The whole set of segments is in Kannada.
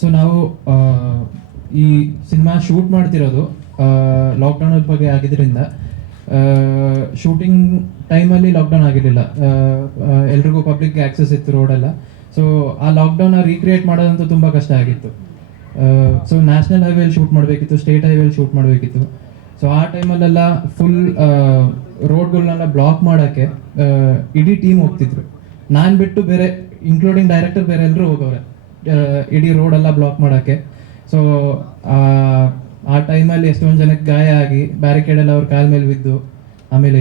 ಸೊ ನಾವು ಈ ಸಿನಿಮಾ ಶೂಟ್ ಮಾಡ್ತಿರೋದು ಲಾಕ್ಡೌನ್ ಬಗ್ಗೆ ಆಗಿದ್ದರಿಂದ ಶೂಟಿಂಗ್ ಟೈಮಲ್ಲಿ ಲಾಕ್ಡೌನ್ ಆಗಿರಲಿಲ್ಲ, ಎಲ್ರಿಗೂ ಪಬ್ಲಿಕ್ ಆಕ್ಸೆಸ್ ಇತ್ತು ರೋಡೆಲ್ಲ. ಸೊ ಆ ಲಾಕ್ಡೌನ್ ರೀಕ್ರಿಯೇಟ್ ಮಾಡೋದಂತೂ ತುಂಬ ಕಷ್ಟ ಆಗಿತ್ತು. ಸೊ ನ್ಯಾಷನಲ್ ಹೈವೇಲಿ ಶೂಟ್ ಮಾಡಬೇಕಿತ್ತು, ಸ್ಟೇಟ್ ಹೈವೇಲಿ ಶೂಟ್ ಮಾಡಬೇಕಿತ್ತು. ಸೊ ಆ ಟೈಮಲ್ಲೆಲ್ಲ ಫುಲ್ ರೋಡ್ಗಳನ್ನೆಲ್ಲ ಬ್ಲಾಕ್ ಮಾಡೋಕ್ಕೆ ಇಡೀ ಟೀಮ್ ಹೋಗ್ತಿದ್ರು. ನಾನು ಬಿಟ್ಟು ಬೇರೆ ಇನ್ಕ್ಲೂಡಿಂಗ್ ಡೈರೆಕ್ಟರ್ ಬೇರೆ ಎಲ್ಲರೂ ಹೋಗೋರೆ ಇಡೀ ರೋಡೆಲ್ಲ ಬ್ಲಾಕ್ ಮಾಡೋಕ್ಕೆ. ಸೊ ಆ ಟೈಮಲ್ಲಿ ಎಷ್ಟೊಂದು ಜನಕ್ಕೆ ಗಾಯ ಆಗಿ ಬ್ಯಾರಿಕೇಡ್ ಎಲ್ಲ ಅವ್ರ ಕಾಲ ಮೇಲೆ ಬಿದ್ದು, ಆಮೇಲೆ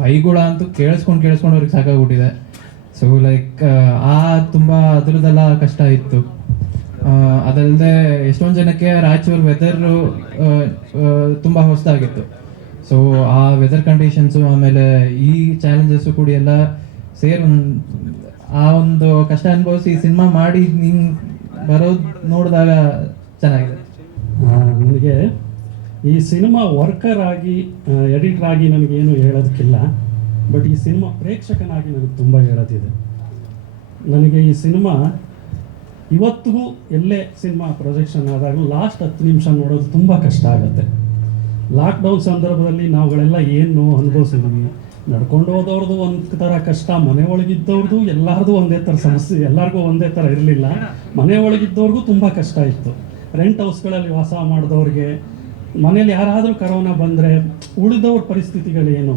ಬೈಗುಳ ಅಂತೂ ಕೇಳಿಸ್ಕೊಂಡು ಅವ್ರಿಗೆ ಸಾಕಾಗ್ಬಿಟ್ಟಿದೆ. ಸೊ ಲೈಕ್ ತುಂಬ ಅದ್ರದ್ದೆಲ್ಲ ಕಷ್ಟ ಇತ್ತು. ಅದಲ್ಲದೆ ಎಷ್ಟೊಂದು ಜನಕ್ಕೆ ರಾಯಚೂರು ವೆದರು ತುಂಬ ಹೊಸದಾಗಿತ್ತು. ಸೊ ಆ ವೆದರ್ ಕಂಡೀಷನ್ಸು ಆಮೇಲೆ ಈ ಚಾಲೆಂಜಸ್ಸು ಕೂಡ ಎಲ್ಲ ಸೇರಿ ಆ ಒಂದು ಕಷ್ಟ ಅನುಭವಿಸಿ ಸಿನಿಮಾ ಮಾಡಿ ಹಿಂಗೆ ಬರೋದು ನೋಡಿದಾಗ ಚೆನ್ನಾಗಿದೆ. ನನಗೆ ಈ ಸಿನಿಮಾ ವರ್ಕರ್ ಆಗಿ ಎಡಿಟರ್ ಆಗಿ ನನಗೇನು ಹೇಳೋದಕ್ಕಿಲ್ಲ, ಬಟ್ ಈ ಸಿನಿಮಾ ಪ್ರೇಕ್ಷಕನಾಗಿ ನನಗೆ ತುಂಬ ಹೇಳೋದಿದೆ. ನನಗೆ ಈ ಸಿನಿಮಾ ಇವತ್ತಿಗೂ ಎಲ್ಲೇ ಸಿನಿಮಾ ಪ್ರೊಜೆಕ್ಷನ್ ಆದಾಗಲೂ ಲಾಸ್ಟ್ 10 ನಿಮಿಷ ನೋಡೋದು ತುಂಬ ಕಷ್ಟ ಆಗುತ್ತೆ. ಲಾಕ್ಡೌನ್ ಸಂದರ್ಭದಲ್ಲಿ ನಾವುಗಳೆಲ್ಲ ಏನು ಅನುಭವಿಸಿದ್ವಿ, ನಡ್ಕೊಂಡು ಹೋದವ್ರದ್ದು ಒಂದು ಥರ ಕಷ್ಟ, ಮನೆ ಒಳಗಿದ್ದವ್ರದ್ದು ಎಲ್ಲರದು ಒಂದೇ ಥರ ಸಮಸ್ಯೆ, ಎಲ್ಲರಿಗೂ ಒಂದೇ ಥರ ಇರಲಿಲ್ಲ. ಮನೆ ಒಳಗಿದ್ದವ್ರಿಗೂ ತುಂಬ ಕಷ್ಟ ಇತ್ತು. ರೆಂಟ್ ಹೌಸ್ಗಳಲ್ಲಿ ವಾಸ ಮಾಡಿದವ್ರಿಗೆ, ಮನೇಲಿ ಯಾರಾದರೂ ಕರೋನಾ ಬಂದರೆ ಉಳಿದವ್ರ ಪರಿಸ್ಥಿತಿಗಳೇನು,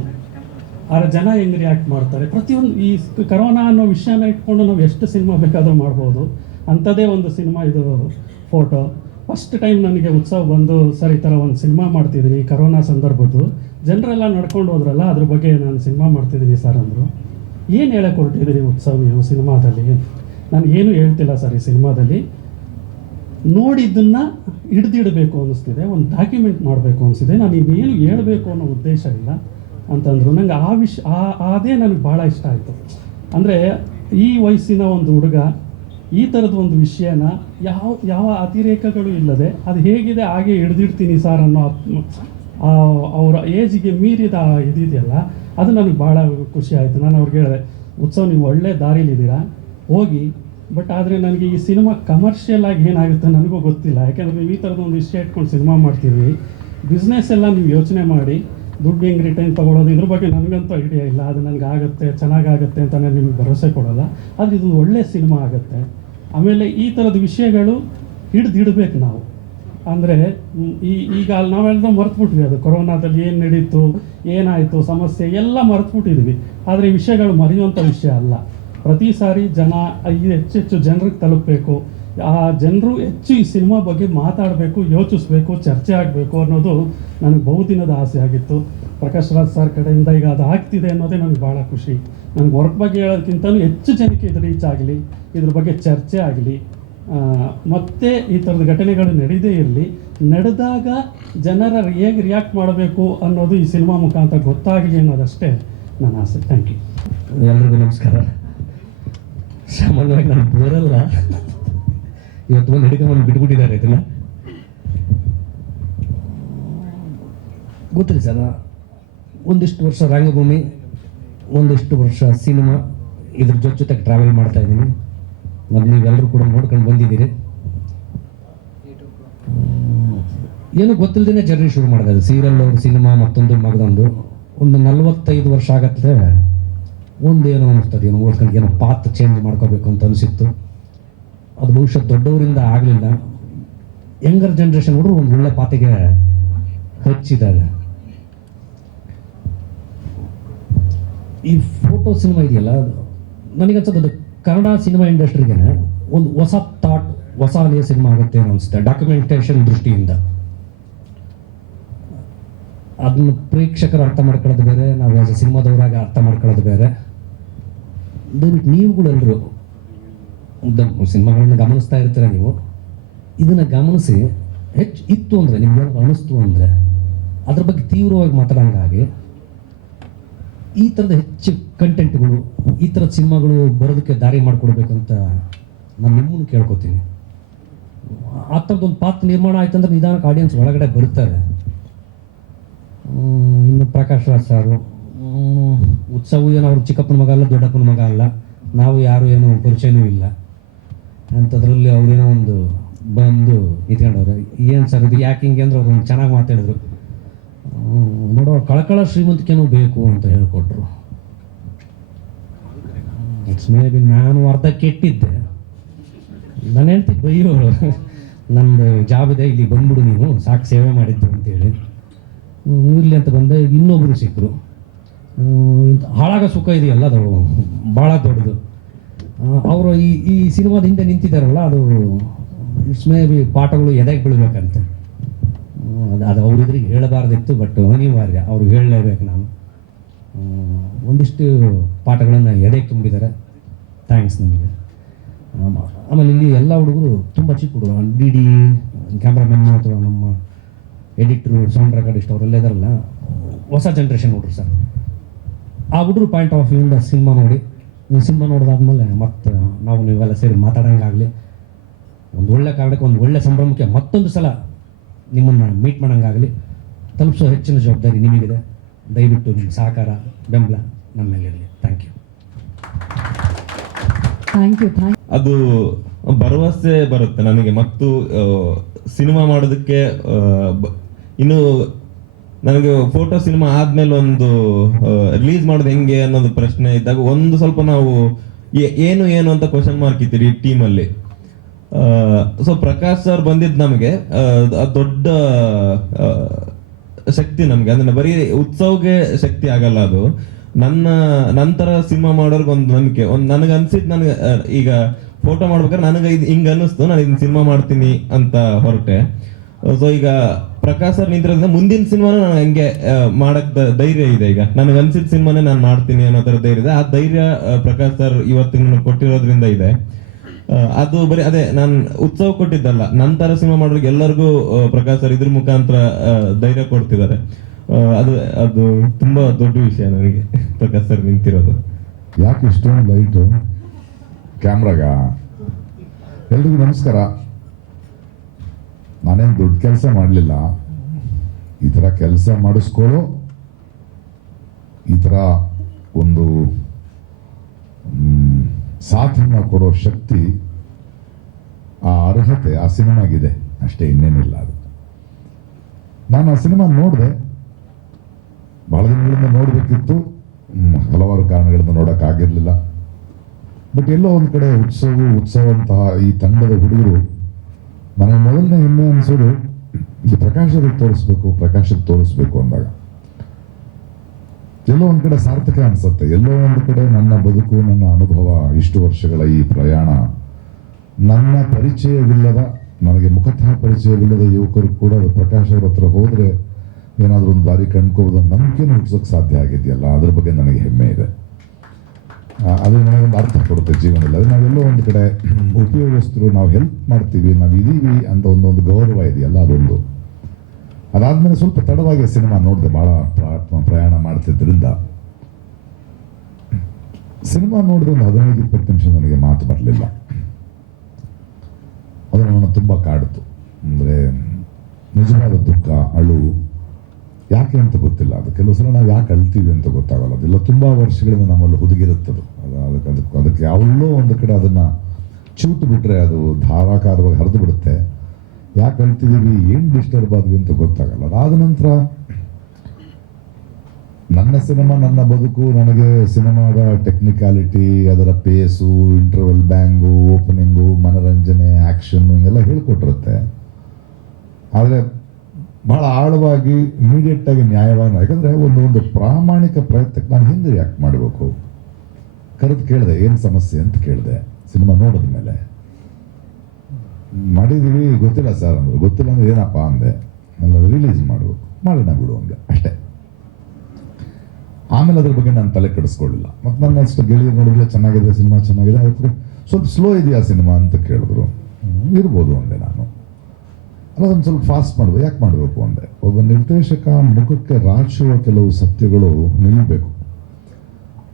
ಆ ಜನ ಹೆಂಗೆ ರಿಯಾಕ್ಟ್ ಮಾಡ್ತಾರೆ, ಪ್ರತಿಯೊಂದು ಈ ಕರೋನಾ ಅನ್ನೋ ವಿಷಯನ ಇಟ್ಕೊಂಡು ನಾವು ಎಷ್ಟು ಸಿನಿಮಾ ಬೇಕಾದರೂ ಮಾಡ್ಬೋದು. ಅಂಥದ್ದೇ ಒಂದು ಸಿನಿಮಾ ಇದು ಫೋಟೋ. ಫಸ್ಟ್ ಟೈಮ್ ನನಗೆ ಉತ್ಸವ ಬಂದು ಸರ್ ಈ ಥರ ಒಂದು ಸಿನಿಮಾ ಮಾಡ್ತಿದ್ದೀನಿ ಕರೋನಾ ಸಂದರ್ಭದ್ದು, ಜನರೆಲ್ಲ ನಡ್ಕೊಂಡು ಹೋದ್ರಲ್ಲ ಅದ್ರ ಬಗ್ಗೆ ನಾನು ಸಿನಿಮಾ ಮಾಡ್ತಿದ್ದೀನಿ ಸರ್ ಅಂದರು. ಏನು ಹೇಳಕ್ಕೆ ಹೊರಟಿದ್ದೀನಿ ಉತ್ಸವ ನೀವು ಸಿನಿಮಾದಲ್ಲಿ? ನನಗೇನು ಹೇಳ್ತಿಲ್ಲ ಸರ್, ಈ ಸಿನಿಮಾದಲ್ಲಿ ನೋಡಿದ್ದನ್ನು ಹಿಡ್ದಿಡಬೇಕು ಅನ್ನಿಸ್ತಿದೆ, ಒಂದು ಡಾಕ್ಯುಮೆಂಟ್ ಮಾಡಬೇಕು ಅನಿಸಿದೆ, ನಾನು ಇನ್ನೇನು ಹೇಳಬೇಕು ಅನ್ನೋ ಉದ್ದೇಶ ಇಲ್ಲ ಅಂತಂದರು. ನನಗೆ ಅದೇ ನನಗೆ ಭಾಳ ಇಷ್ಟ ಆಯಿತು. ಅಂದರೆ ಈ ವಯಸ್ಸಿನ ಒಂದು ಹುಡುಗ ಈ ಥರದ ಒಂದು ವಿಷಯನ ಯಾವ ಅತಿರೇಕಗಳು ಇಲ್ಲದೆ ಅದು ಹೇಗಿದೆ ಹಾಗೆ ಹಿಡ್ದಿಡ್ತೀನಿ ಸರ್ ಅನ್ನೋ ಅವರ ಏಜಿಗೆ ಮೀರಿದ ಇದಿದೆಯಲ್ಲ, ಅದು ನನಗೆ ಭಾಳ ಖುಷಿ ಆಯಿತು. ನಾನು ಅವ್ರಿಗೆ ಹೇಳಿದೆ, ಉತ್ಸವ ನೀವು ಒಳ್ಳೆ ದಾರಿಲಿದ್ದೀರಾ ಹೋಗಿ, ಬಟ್ ಆದರೆ ನನಗೆ ಈ ಸಿನಿಮಾ ಕಮರ್ಷಿಯಲ್ ಆಗಿ ಏನಾಗುತ್ತೆ ನನಗೂ ಗೊತ್ತಿಲ್ಲ. ಯಾಕೆಂದರೆ ನೀವು ಈ ಥರದ ಒಂದು ವಿಷಯ ಇಟ್ಕೊಂಡು ಸಿನಿಮಾ ಮಾಡ್ತೀವಿ, ಬಿಸ್ನೆಸ್ ಎಲ್ಲ ನೀವು ಯೋಚನೆ ಮಾಡಿ ದುಡ್ಡು ಹೆಂಗೆ ರಿಟರ್ನ್ ತೊಗೊಳೋದು ಇದ್ರ ಬಗ್ಗೆ ನನಗಂತೂ ಐಡಿಯಾ ಇಲ್ಲ. ಅದು ನನಗೆ ಆಗುತ್ತೆ, ಚೆನ್ನಾಗಾಗುತ್ತೆ ಅಂತ ನಾನು ನಿಮಗೆ ಭರವಸೆ ಕೊಡೋಲ್ಲ. ಆದರೆ ಇದು ಒಳ್ಳೆಯ ಸಿನಿಮಾ ಆಗುತ್ತೆ. ಆಮೇಲೆ ಈ ಥರದ ವಿಷಯಗಳು ಹಿಡ್ದಿಡ್ಬೇಕು ನಾವು. ಅಂದರೆ ಈಗ ನಾವೆಲ್ಲರೂ ಮರೆತುಬಿಟ್ವಿ, ಅದು ಕೊರೋನಾದಲ್ಲಿ ಏನು ನಡೀತು, ಏನಾಯಿತು, ಸಮಸ್ಯೆ ಎಲ್ಲ ಮರೆತುಬಿಟ್ಟಿದ್ವಿ. ಆದರೆ ಈ ವಿಷಯಗಳು ಮರೆಯುವಂಥ ವಿಷಯ ಅಲ್ಲ. ಪ್ರತಿ ಸಾರಿ ಜನ ಹೆಚ್ಚೆಚ್ಚು ಜನರಿಗೆ ತಲುಪಬೇಕು, ಆ ಜನರು ಹೆಚ್ಚು ಈ ಸಿನಿಮಾ ಬಗ್ಗೆ ಮಾತಾಡಬೇಕು, ಯೋಚಿಸ್ಬೇಕು, ಚರ್ಚೆ ಆಗಬೇಕು ಅನ್ನೋದು ನನಗೆ ಬಹುದಿನದ ಆಸೆ ಆಗಿತ್ತು. ಪ್ರಕಾಶ್ ರಾಜ್ ಸರ್ ಕಡೆಯಿಂದ ಈಗ ಅದು ಆಗ್ತಿದೆ ಅನ್ನೋದೇ ನನಗೆ ಭಾಳ ಖುಷಿ. ನನಗೆ ವರ್ಕ್ ಬಗ್ಗೆ ಹೇಳೋದಕ್ಕಿಂತಲೂ ಹೆಚ್ಚು ಜನಕ್ಕೆ ಇದು ರೀಚ್ ಆಗಲಿ, ಇದ್ರ ಬಗ್ಗೆ ಚರ್ಚೆ ಆಗಲಿ, ಮತ್ತು ಈ ಥರದ ಘಟನೆಗಳು ನಡೀದೇ ಇರಲಿ. ನಡೆದಾಗ ಜನರ ಹೇಗೆ ರಿಯಾಕ್ಟ್ ಮಾಡಬೇಕು ಅನ್ನೋದು ಈ ಸಿನಿಮಾ ಮುಖಾಂತರ ಗೊತ್ತಾಗಲಿ ಅನ್ನೋದಷ್ಟೇ ನನ್ನ ಆಸೆ. Thank you. ಎಲ್ರಿಗೂ ನಮಸ್ಕಾರ. ಸಾಮಾನ್ಯವಾಗಿ ನಾನು ಬರಲ್ಲ, ಇವತ್ತು ಒಂದು ಹಿಡ್ಕೊಂಡು ಬಿಟ್ಬಿಟ್ಟಿದ್ದಾರೆ. ಇದನ್ನು ಗೊತ್ತಿಲ್ಲ ಸರ್, ಒಂದಿಷ್ಟು ವರ್ಷ ರಂಗಭೂಮಿ, ಒಂದಿಷ್ಟು ವರ್ಷ ಸಿನಿಮಾ, ಇದ್ರ ಜೊತೆಗೆ ಟ್ರಾವೆಲ್ ಮಾಡ್ತಾ ಇದ್ದೀನಿ. ಮತ್ತು ನೀವೆಲ್ಲರೂ ಕೂಡ ನೋಡ್ಕೊಂಡು ಬಂದಿದ್ದೀರಿ. ಏನು ಗೊತ್ತಿಲ್ಲದೇ ಜರ್ನಿ ಶುರು ಮಾಡಿದೆ. ಸೀರಿಯಲ್ ಅವ್ರ ಸಿನಿಮಾ ಮತ್ತೊಂದು ಮಗದೊಂದು ಒಂದು 45 ವರ್ಷ ಆಗತ್ತೆ. ಒಂದೇನೋ ಅನ್ನಿಸ್ತದೆ, ಏನೋ ಓದ್ಕೊಂಡು ಏನೋ ಪಾತ್ ಚೇಂಜ್ ಮಾಡ್ಕೋಬೇಕು ಅಂತ ಅನಿಸಿತ್ತು. ಅದು ಬಹುಶಃ ದೊಡ್ಡವರಿಂದ ಆಗಲಿಲ್ಲ. ಯಂಗರ್ ಜನ್ರೇಷನ್ ಹುಡುಗರು ಒಂದು ಒಳ್ಳೆ ಪಾತಿಗೆ ಹಚ್ಚಿದ್ದಾರೆ. ಈ ಫೋಟೋ ಸಿನಿಮಾ ಇದೆಯಲ್ಲ, ನನಗನ್ಸೋದು ಅದು ಕನ್ನಡ ಸಿನಿಮಾ ಇಂಡಸ್ಟ್ರಿಗೆ ಒಂದು ಹೊಸ ಥಾಟ್, ಹೊಸ ಅಲೆಯ ಸಿನಿಮಾ ಆಗುತ್ತೆ ಅನ್ನೋ ಅನಿಸುತ್ತೆ. ಡಾಕ್ಯುಮೆಂಟೇಷನ್ ದೃಷ್ಟಿಯಿಂದ ಅದನ್ನು ಪ್ರೇಕ್ಷಕರು ಅರ್ಥ ಮಾಡ್ಕೊಳ್ಳೋದು ಬೇರೆ, ನಾವು ಆಸ್ ಎ ಸಿನಿಮಾದವರಾಗ ಅರ್ಥ ಮಾಡ್ಕೊಳ್ಳೋದು ಬೇರೆ. ದಯವಿಟ್ಟು ನೀವುಗಳೆಲ್ಲರೂ ಸಿನಿಮಾಗಳನ್ನ ಗಮನಿಸ್ತಾ ಇರ್ತೀರ. ನೀವು ಇದನ್ನು ಗಮನಿಸಿ ಹೆಚ್ಚು ಇತ್ತು ಅಂದರೆ, ನಿಮ್ಗೆ ಅನಿಸ್ತು ಅಂದರೆ ಅದ್ರ ಬಗ್ಗೆ ತೀವ್ರವಾಗಿ ಮಾತಾಡೋಂಗಾಗಿ ಈ ಥರದ ಹೆಚ್ಚು ಕಂಟೆಂಟ್ಗಳು, ಈ ಥರದ ಸಿನಿಮಾಗಳು ಬರೋದಕ್ಕೆ ದಾರಿ ಮಾಡಿಕೊಡ್ಬೇಕಂತ ನಾನು ನಿಮ್ಮನ್ನು ಕೇಳ್ಕೊತೀನಿ. ಆ ಥರದ್ದೊಂದು ಪಾತ್ರ ನಿರ್ಮಾಣ ಆಯ್ತು ಅಂದರೆ ನಿಧಾನಕ್ಕೆ ಆಡಿಯನ್ಸ್ ಒಳಗಡೆ ಬರ್ತಾರೆ. ಇನ್ನು ಪ್ರಕಾಶ್ ರಾಜ್ ಸಾರು, ಉತ್ಸವ ಏನೋ ಅವ್ರ ಚಿಕ್ಕಪ್ಪನ ಮಗ ಅಲ್ಲ, ದೊಡ್ಡಪ್ಪನ ಮಗ ಅಲ್ಲ, ನಾವು ಯಾರು ಏನೋ ಪರಿಚಯನೂ ಇಲ್ಲ ಅಂಥದ್ರಲ್ಲಿ ಅವ್ರೇನೋ ಒಂದು ಕಿತ್ಕೊಂಡವ್ರೆ. ಏನು ಸರ್ ಇದು ಯಾಕೆ ಹಿಂಗೆ ಅಂದ್ರೆ ಅವ್ರು ಚೆನ್ನಾಗಿ ಮಾತಾಡಿದ್ರು. ನೋಡೋ ಕಳಕಳ ಶ್ರೀಮಂತಿಕೆನೂ ಬೇಕು ಅಂತ ಹೇಳ್ಕೊಟ್ರು. ಇಟ್ಸ್ ಮೇ ಬಿ ನಾನು ಅರ್ಧ ಕೆಟ್ಟಿದ್ದೆ. ನಾನು ಹೇಳ್ತಿದ್ದೆ ಬೈಯೋಳು, ನಂದು ಜಾಬ್ ಇದೆ, ಇಲ್ಲಿ ಬಂದ್ಬಿಡು ನೀನು, ಸಾಕು ಸೇವೆ ಮಾಡಿದ್ದು ಅಂತೇಳಿ. ಇರಲಿ ಅಂತ ಬಂದೆ. ಇನ್ನೊಬ್ಬರು ಸಿಕ್ಕರು. ಹಾಳಾಗ ಸುಖ ಇದೆಯಲ್ಲ ಅದು ಭಾಳ ದೊಡ್ಡದು. ಅವರು ಈ ಸಿನಿಮಾದ ಹಿಂದೆ ನಿಂತಿದ್ದಾರಲ್ಲ, ಅದು ಇಟ್ಸ್ ಮೇ ಬಿ ಪಾಠಗಳು ಎದೆಗೆ ಬೀಳ್ಬೇಕಂತೆ. ಅದು ಅವ್ರಿದ್ರಿಗೆ ಹೇಳಬಾರ್ದಿತ್ತು, ಬಟ್ ಅನಿವಾರ್ಯ ಅವ್ರಿಗೆ ಹೇಳಲೇಬೇಕು. ನಾನು ಒಂದಿಷ್ಟು ಪಾಠಗಳನ್ನು ಎದೆಗೆ ತುಂಬಿದ್ದಾರೆ. ಥ್ಯಾಂಕ್ಸ್ ನಿಮಗೆ. ಆಮೇಲೆ ಇಲ್ಲಿ ಎಲ್ಲ ಹುಡುಗರು ತುಂಬ ಚಿಕ್ಕ ಹುಡುಗರು, ಡಿ ಡಿ ಕ್ಯಾಮ್ರಾಮನ್ ಅಥವಾ ನಮ್ಮ ಎಡಿಟ್ರು, ಸೌಂಡ್ ರೆಕಾರ್ಡಿಸ್ಟ್ ಅವರೆಲ್ಲ ಇದಾರಲ್ಲ, ಹೊಸ ಜನ್ರೇಷನ್ ಹುಡುಗರು ಸರ್. ಆ ಹುಡುಗರು ಪಾಯಿಂಟ್ ಆಫ್ ವ್ಯೂಯಿಂದ ಸಿನಿಮಾ ನೋಡಿ, ಸಿನಿಮಾ ನೋಡಿದಾದ್ಮೇಲೆ ಮತ್ತೆ ನಾವು ನೀವೆಲ್ಲ ಸೇರಿ ಮಾತಾಡೋಂಗಾಗಲಿ, ಒಂದು ಒಳ್ಳೆ ಕಾರಣಕ್ಕೆ ಒಂದು ಒಳ್ಳೆ ಸಂಭ್ರಮಕ್ಕೆ ಮತ್ತೊಂದು ಸಲ ನಿಮ್ಮನ್ನು ಮೀಟ್ ಮಾಡೋಂಗಾಗಲಿ ತಲುಪಿಸೋ ಹೆಚ್ಚಿನ ಜವಾಬ್ದಾರಿ ನಿಮಗಿದೆ. ದಯವಿಟ್ಟು ನಿಮ್ಮ ಸಹಕಾರ ಬೆಂಬಲ ನಮ್ಮ ಮೇಲೆ ಇರಲಿ. Thank you. ಅದು ಭರವಸೆ ಬರುತ್ತೆ ನನಗೆ. ಮತ್ತು ಸಿನಿಮಾ ಮಾಡೋದಕ್ಕೆ ಇನ್ನು ನನಗೆ ಫೋಟೋ ಸಿನಿಮಾ ಆದ್ಮೇಲೆ ಒಂದು ರಿಲೀಸ್ ಮಾಡೋದು ಹೆಂಗೆ ಅನ್ನೋದು ಪ್ರಶ್ನೆ ಇದ್ದಾಗ ಒಂದು ಸ್ವಲ್ಪ ನಾವು ಏನು ಏನು ಅಂತ ಕ್ವಶನ್ ಮಾರ್ಕ್ ಇದ್ದೀರಿ ಟೀಮಲ್ಲಿ. ಸೊ ಪ್ರಕಾಶ್ ಸರ್ ಬಂದಿದ್ದು ನಮಗೆ ದೊಡ್ಡ ಶಕ್ತಿ ನಮಗೆ. ಅಂದ್ರೆ ಬರೀ ಉತ್ಸವಕ್ಕೆ ಶಕ್ತಿ ಆಗಲ್ಲ ಅದು. ನನ್ನ ನಂತರ ಸಿನಿಮಾ ಮಾಡೋರ್ಗೆ ಒಂದು ನಂಬಿಕೆ, ನನಗೆ ಅನ್ಸಿದ್ದು, ನನಗೆ ಈಗ ಫೋಟೋ ಮಾಡ್ಬೇಕಾದ್ರೆ ನನಗೆ ಇದು ಹಿಂಗೆ ಅನ್ನಿಸ್ತು, ನಾನು ಇದನ್ನ ಸಿನಿಮಾ ಮಾಡ್ತೀನಿ ಅಂತ ಹೊರಟೆ. ಸೊ ಈಗ ಪ್ರಕಾಶ್ ಸರ್ ನಿಂತಿರೋದ್ರಿಂದ ಮುಂದಿನ ಸಿನಿಮಾನು ನಾನು ಹಂಗೆ ಮಾಡಕ್ ಧೈರ್ಯ ಇದೆ. ಈಗ ನನಗೆ ಅನ್ಸಿದ ಸಿನಿಮಾನೇ ನಾನು ಮಾಡ್ತೀನಿ ಅನ್ನೋ ಥರ ಧೈರ್ಯ ಇದೆ. ಆ ಧೈರ್ಯ ಪ್ರಕಾಶ್ ಸರ್ ಇವತ್ತಿನ ಕೊಟ್ಟಿರೋದ್ರಿಂದ ಇದೆ. ಅದು ಬರೀ ಅದೇ ನಾನು ಉತ್ಸವ ಕೊಟ್ಟಿದ್ದಲ್ಲ, ನಂತರ ಸಿನಿಮಾ ಮಾಡೋರಿಗೆ ಎಲ್ಲರಿಗೂ ಪ್ರಕಾಶ್ ಸರ್ ಇದ್ರ ಮುಖಾಂತರ ಧೈರ್ಯ ಕೊಡ್ತಿದ್ದಾರೆ. ಅದು ತುಂಬಾ ದೊಡ್ಡ ವಿಷಯ ನನಗೆ ಪ್ರಕಾಶ್ ಸರ್ ನಿಂತಿರೋದು. ಯಾಕೆ ಇಷ್ಟೊಂದು ಲೈಟು ಕ್ಯಾಮ್ರಾಗ? ಎಲ್ರಿಗೂ ನಮಸ್ಕಾರ. ನಾನೇನು ದೊಡ್ಡ ಕೆಲಸ ಮಾಡಲಿಲ್ಲ. ಈ ಥರ ಕೆಲಸ ಮಾಡಿಸ್ಕೊಳ್ಳೋ, ಈ ಥರ ಒಂದು ಸಾಥನ್ನ ಕೊಡೋ ಶಕ್ತಿ, ಆ ಅರ್ಹತೆ ಆ ಸಿನಿಮಾಗಿದೆ ಅಷ್ಟೇ, ಇನ್ನೇನಿಲ್ಲ. ಅದು ನಾನು ಆ ಸಿನಿಮಾ ನೋಡಿದೆ, ಬಹಳ ದಿನಗಳಿಂದ ನೋಡಬೇಕಿತ್ತು, ಹಲವಾರು ಕಾರಣಗಳಿಂದ ನೋಡೋಕ್ಕಾಗಿರಲಿಲ್ಲ. ಬಟ್ ಎಲ್ಲೋ ಒಂದು ಕಡೆ ಉತ್ಸವಂತಹ ಈ ತಂಡದ ಹುಡುಗರು ನನಗೆ ಮೊದಲನೇ ಹೆಮ್ಮೆ ಅನಿಸೋದು ಇದು ಪ್ರಕಾಶಕ್ಕೆ ತೋರಿಸ್ಬೇಕು ಅಂದಾಗ ಎಲ್ಲೋ ಒಂದು ಕಡೆ ಸಾರ್ಥಕ ಅನಿಸುತ್ತೆ. ಎಲ್ಲೋ ಒಂದು ಕಡೆ ನನ್ನ ಬದುಕು, ನನ್ನ ಅನುಭವ, ಇಷ್ಟು ವರ್ಷಗಳ ಈ ಪ್ರಯಾಣ, ನನ್ನ ಪರಿಚಯವಿಲ್ಲದ, ನನಗೆ ಮುಖತಃ ಪರಿಚಯವಿಲ್ಲದ ಯುವಕರು ಕೂಡ ಪ್ರಕಾಶ್ ಅವ್ರ ಹತ್ರ ಹೋದರೆ ಏನಾದರೂ ಒಂದು ದಾರಿ ಕಂಡ್ಕೋಬೋದು ಅನ್ನೋ ನಂಬಿಕೆನೂ ಹುಟ್ಟಿಸೋಕೆ ಸಾಧ್ಯ ಆಗಿದೆಯಲ್ಲ, ಅದ್ರ ಬಗ್ಗೆ ನನಗೆ ಹೆಮ್ಮೆ ಇದೆ. ಅದು ನನಗೊಂದು ಅರ್ಥ ಕೊಡುತ್ತೆ ಜೀವನದಲ್ಲಿ. ಅದು ನಾವೆಲ್ಲೋ ಒಂದು ಕಡೆ ಉಪಯೋಗಸ್ಥರು, ನಾವು ಹೆಲ್ಪ್ ಮಾಡ್ತೀವಿ, ನಾವು ಇದೀವಿ ಅಂತ ಒಂದು ಗೌರವ ಇದೆಯಲ್ಲ, ಅದೊಂದು. ಅದಾದ್ಮೇಲೆ ಸ್ವಲ್ಪ ತಡವಾಗಿ ಸಿನಿಮಾ ನೋಡಿದೆ, ಭಾಳ ಪ್ರಯಾಣ ಮಾಡ್ತಿದ್ದರಿಂದ. ಸಿನಿಮಾ ನೋಡಿದ ಒಂದು 15-20 ನಿಮಿಷ ನನಗೆ ಮಾತು ಬರಲಿಲ್ಲ. ಅದು ನನ್ನನ್ನು ತುಂಬ ಕಾಡಿತು. ಅಂದರೆ ನಿಜವಾದ ದುಃಖ, ಅಳು, ಯಾಕೆ ಅಂತ ಗೊತ್ತಿಲ್ಲ. ಅದು ಕೆಲವು ಸಲ ನಾವು ಯಾಕೆ ಅಳ್ತೀವಿ ಅಂತ ಗೊತ್ತಾಗಲ್ಲ. ಅದೆಲ್ಲ ತುಂಬ ವರ್ಷಗಳಿಂದ ನಮ್ಮಲ್ಲಿ ಹುದುಗಿರುತ್ತದು. ಅದಕ್ಕೆ ಯಾವಲ್ಲೋ ಒಂದು ಕಡೆ ಅದನ್ನು ಚೂಟು ಬಿಟ್ಟರೆ ಅದು ಧಾರಾಕಾರವಾಗಿ ಹರಿದು ಬಿಡುತ್ತೆ. ಯಾಕೆ ಅಳ್ತಿದ್ದೀವಿ, ಏನು ಡಿಸ್ಟರ್ಬ್ ಆದ್ವಿ ಅಂತ ಗೊತ್ತಾಗಲ್ಲ. ಅದಾದ ನಂತರ ನನ್ನ ಸಿನಿಮಾ, ನನ್ನ ಬದುಕು, ನನಗೆ ಸಿನಿಮಾದ ಟೆಕ್ನಿಕಾಲಿಟಿ, ಅದರ ಪೇಸು, ಇಂಟರ್ವಲ್ ಬ್ಯಾಂಗು, ಓಪನಿಂಗು, ಮನರಂಜನೆ, ಆ್ಯಕ್ಷನ್ನು ಹಿಂಗೆಲ್ಲ ಹೇಳ್ಕೊಟ್ಟಿರುತ್ತೆ. ಆದರೆ ಭಾಳ ಆಳವಾಗಿ, ಇಮಿಡಿಯೇಟಾಗಿ, ನ್ಯಾಯವಾಗಿ, ಯಾಕಂದರೆ ಒಂದು ಪ್ರಾಮಾಣಿಕ ಪ್ರಯತ್ನಕ್ಕೆ ನಾನು ಹಿಂದೆ ರಿಯಾಕ್ಟ್ ಮಾಡಬೇಕು. ಕರೆದು ಕೇಳಿದೆ, ಏನು ಸಮಸ್ಯೆ ಅಂತ ಕೇಳಿದೆ. ಸಿನಿಮಾ ನೋಡಿದ ಮೇಲೆ ಮಾಡಿದ್ದೀವಿ, ಗೊತ್ತಿಲ್ಲ ಸರ್ ಅಂದರು. ಗೊತ್ತಿಲ್ಲ ಅಂದ್ರೆ ಏನಪ್ಪ ಅಂದೆ. ಎಲ್ಲ ರಿಲೀಸ್ ಮಾಡಬೇಕು, ಮಾಡೋಣ ಬಿಡು ಅಂದೆ, ಅಷ್ಟೇ. ಆಮೇಲೆ ಅದ್ರ ಬಗ್ಗೆ ನಾನು ತಲೆ ಕೆಡಿಸ್ಕೊಳ್ಳಿಲ್ಲ. ಮತ್ತು ನನ್ನ ಅಷ್ಟು ಗೆಳೆಯರು ನೋಡಿದ್ರೆ ಚೆನ್ನಾಗಿದೆ, ಸಿನಿಮಾ ಚೆನ್ನಾಗಿದೆ, ಅದಕ್ಕೆ ಸ್ವಲ್ಪ ಸ್ಲೋ ಇದೆಯಾ ಸಿನಿಮಾ ಅಂತ ಕೇಳಿದ್ರು. ಇರ್ಬೋದು ಅಂದೆ ನಾನು. ಅದೊಂದು ಸ್ವಲ್ಪ ಫಾಸ್ಟ್ ಮಾಡಬೇಕು, ಯಾಕೆ ಮಾಡಬೇಕು ಅಂದೆ. ಒಬ್ಬ ನಿರ್ದೇಶಕ ಮುಖಕ್ಕೆ ರಾಚುವ ಕೆಲವು ಸತ್ಯಗಳು ನಿಲ್ಲಬೇಕು.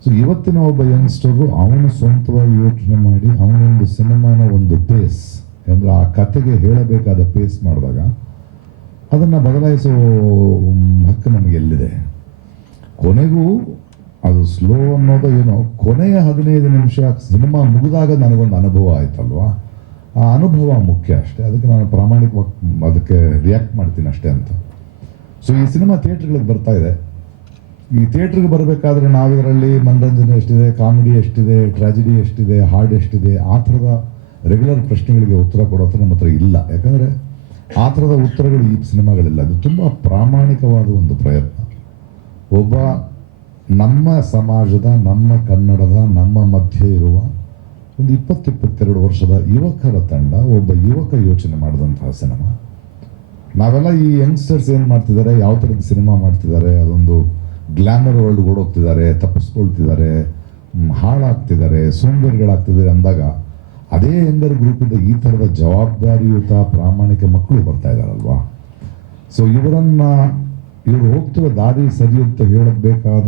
ಸೊ ಇವತ್ತಿನ ಒಬ್ಬ ಯಂಗ್ಸ್ಟರು ಅವನು ಸ್ವಂತವಾಗಿ ಯೋಚನೆ ಮಾಡಿ ಅವನೊಂದು ಸಿನಿಮಾನ ಒಂದು ಪೇಸ್, ಅಂದರೆ ಆ ಕತೆಗೆ ಹೇಳಬೇಕಾದ ಪೇಸ್ ಮಾಡಿದಾಗ ಅದನ್ನು ಬದಲಾಯಿಸೋ ಹಕ್ಕು ನಮಗೆ ಎಲ್ಲಿದೆ? ಕೊನೆಗೂ ಅದು ಸ್ಲೋ ಅನ್ನೋದು ಏನೋ, ಕೊನೆಯ 15 ನಿಮಿಷ ಸಿನಿಮಾ ಮುಗಿದಾಗ ನನಗೊಂದು ಅನುಭವ ಆಯ್ತಲ್ವಾ, ಆ ಅನುಭವ ಮುಖ್ಯ ಅಷ್ಟೇ. ಅದಕ್ಕೆ ನಾನು ಪ್ರಾಮಾಣಿಕವಾಗಿ ಅದಕ್ಕೆ ರಿಯಾಕ್ಟ್ ಮಾಡ್ತೀನಿ ಅಷ್ಟೇ ಅಂತ. ಸೊ ಈ ಸಿನಿಮಾ ಥಿಯೇಟ್ರ್ಗಳಿಗೆ ಬರ್ತಾ ಇದೆ. ಈ ಥಿಯೇಟ್ರಿಗೆ ಬರಬೇಕಾದ್ರೆ ನಾವಿದರಲ್ಲಿ ಮನರಂಜನೆ ಎಷ್ಟಿದೆ, ಕಾಮಿಡಿ ಎಷ್ಟಿದೆ, ಟ್ರಾಜಿಡಿ ಎಷ್ಟಿದೆ, ಹಾರ್ಡ್ ಎಷ್ಟಿದೆ, ಆ ಥರದ ರೆಗ್ಯುಲರ್ ಪ್ರಶ್ನೆಗಳಿಗೆ ಉತ್ತರ ಕೊಡೋ ಥರ ನಮ್ಮ ಹತ್ರ ಇಲ್ಲ. ಯಾಕಂದರೆ ಆ ಥರದ ಉತ್ತರಗಳು ಈ ಸಿನಿಮಾಗಳಿಲ್ಲ. ಅದು ತುಂಬ ಪ್ರಾಮಾಣಿಕವಾದ ಒಂದು ಪ್ರಯತ್ನ. ಒಬ್ಬ ನಮ್ಮ ಸಮಾಜದ, ನಮ್ಮ ಕನ್ನಡದ, ನಮ್ಮ ಮಧ್ಯೆ ಇರುವ ಒಂದು 20-22 ವರ್ಷದ ಯುವಕರ ತಂಡ, ಒಬ್ಬ ಯುವಕ ಯೋಚನೆ ಮಾಡಿದಂತಹ ಸಿನಿಮಾ. ನಾವೆಲ್ಲ ಈ ಯಂಗ್ಸ್ಟರ್ಸ್ ಏನು ಮಾಡ್ತಿದ್ದಾರೆ, ಯಾವ ಥರದ ಸಿನಿಮಾ ಮಾಡ್ತಿದ್ದಾರೆ, ಅದೊಂದು ಗ್ಲಾಮರ್ ವರ್ಲ್ಡ್ ಓಡೋಗ್ತಿದ್ದಾರೆ, ತಪ್ಪಿಸ್ಕೊಳ್ತಿದ್ದಾರೆ, ಹಾಳಾಗ್ತಿದ್ದಾರೆ, ಸೋಂಬೇರಿಗಳಾಗ್ತಿದ್ದಾರೆ ಅಂದಾಗ ಅದೇ ಯಂಗರ್ ಗ್ರೂಪಿಂದ ಈ ಥರದ ಜವಾಬ್ದಾರಿಯುತ ಪ್ರಾಮಾಣಿಕ ಮಕ್ಕಳು ಬರ್ತಾ ಇದ್ದಾರಲ್ವಾ. ಸೊ ಇವರು ಹೋಗ್ತಿರೋ ದಾರಿ ಸರಿ ಅಂತ ಹೇಳಬೇಕಾದ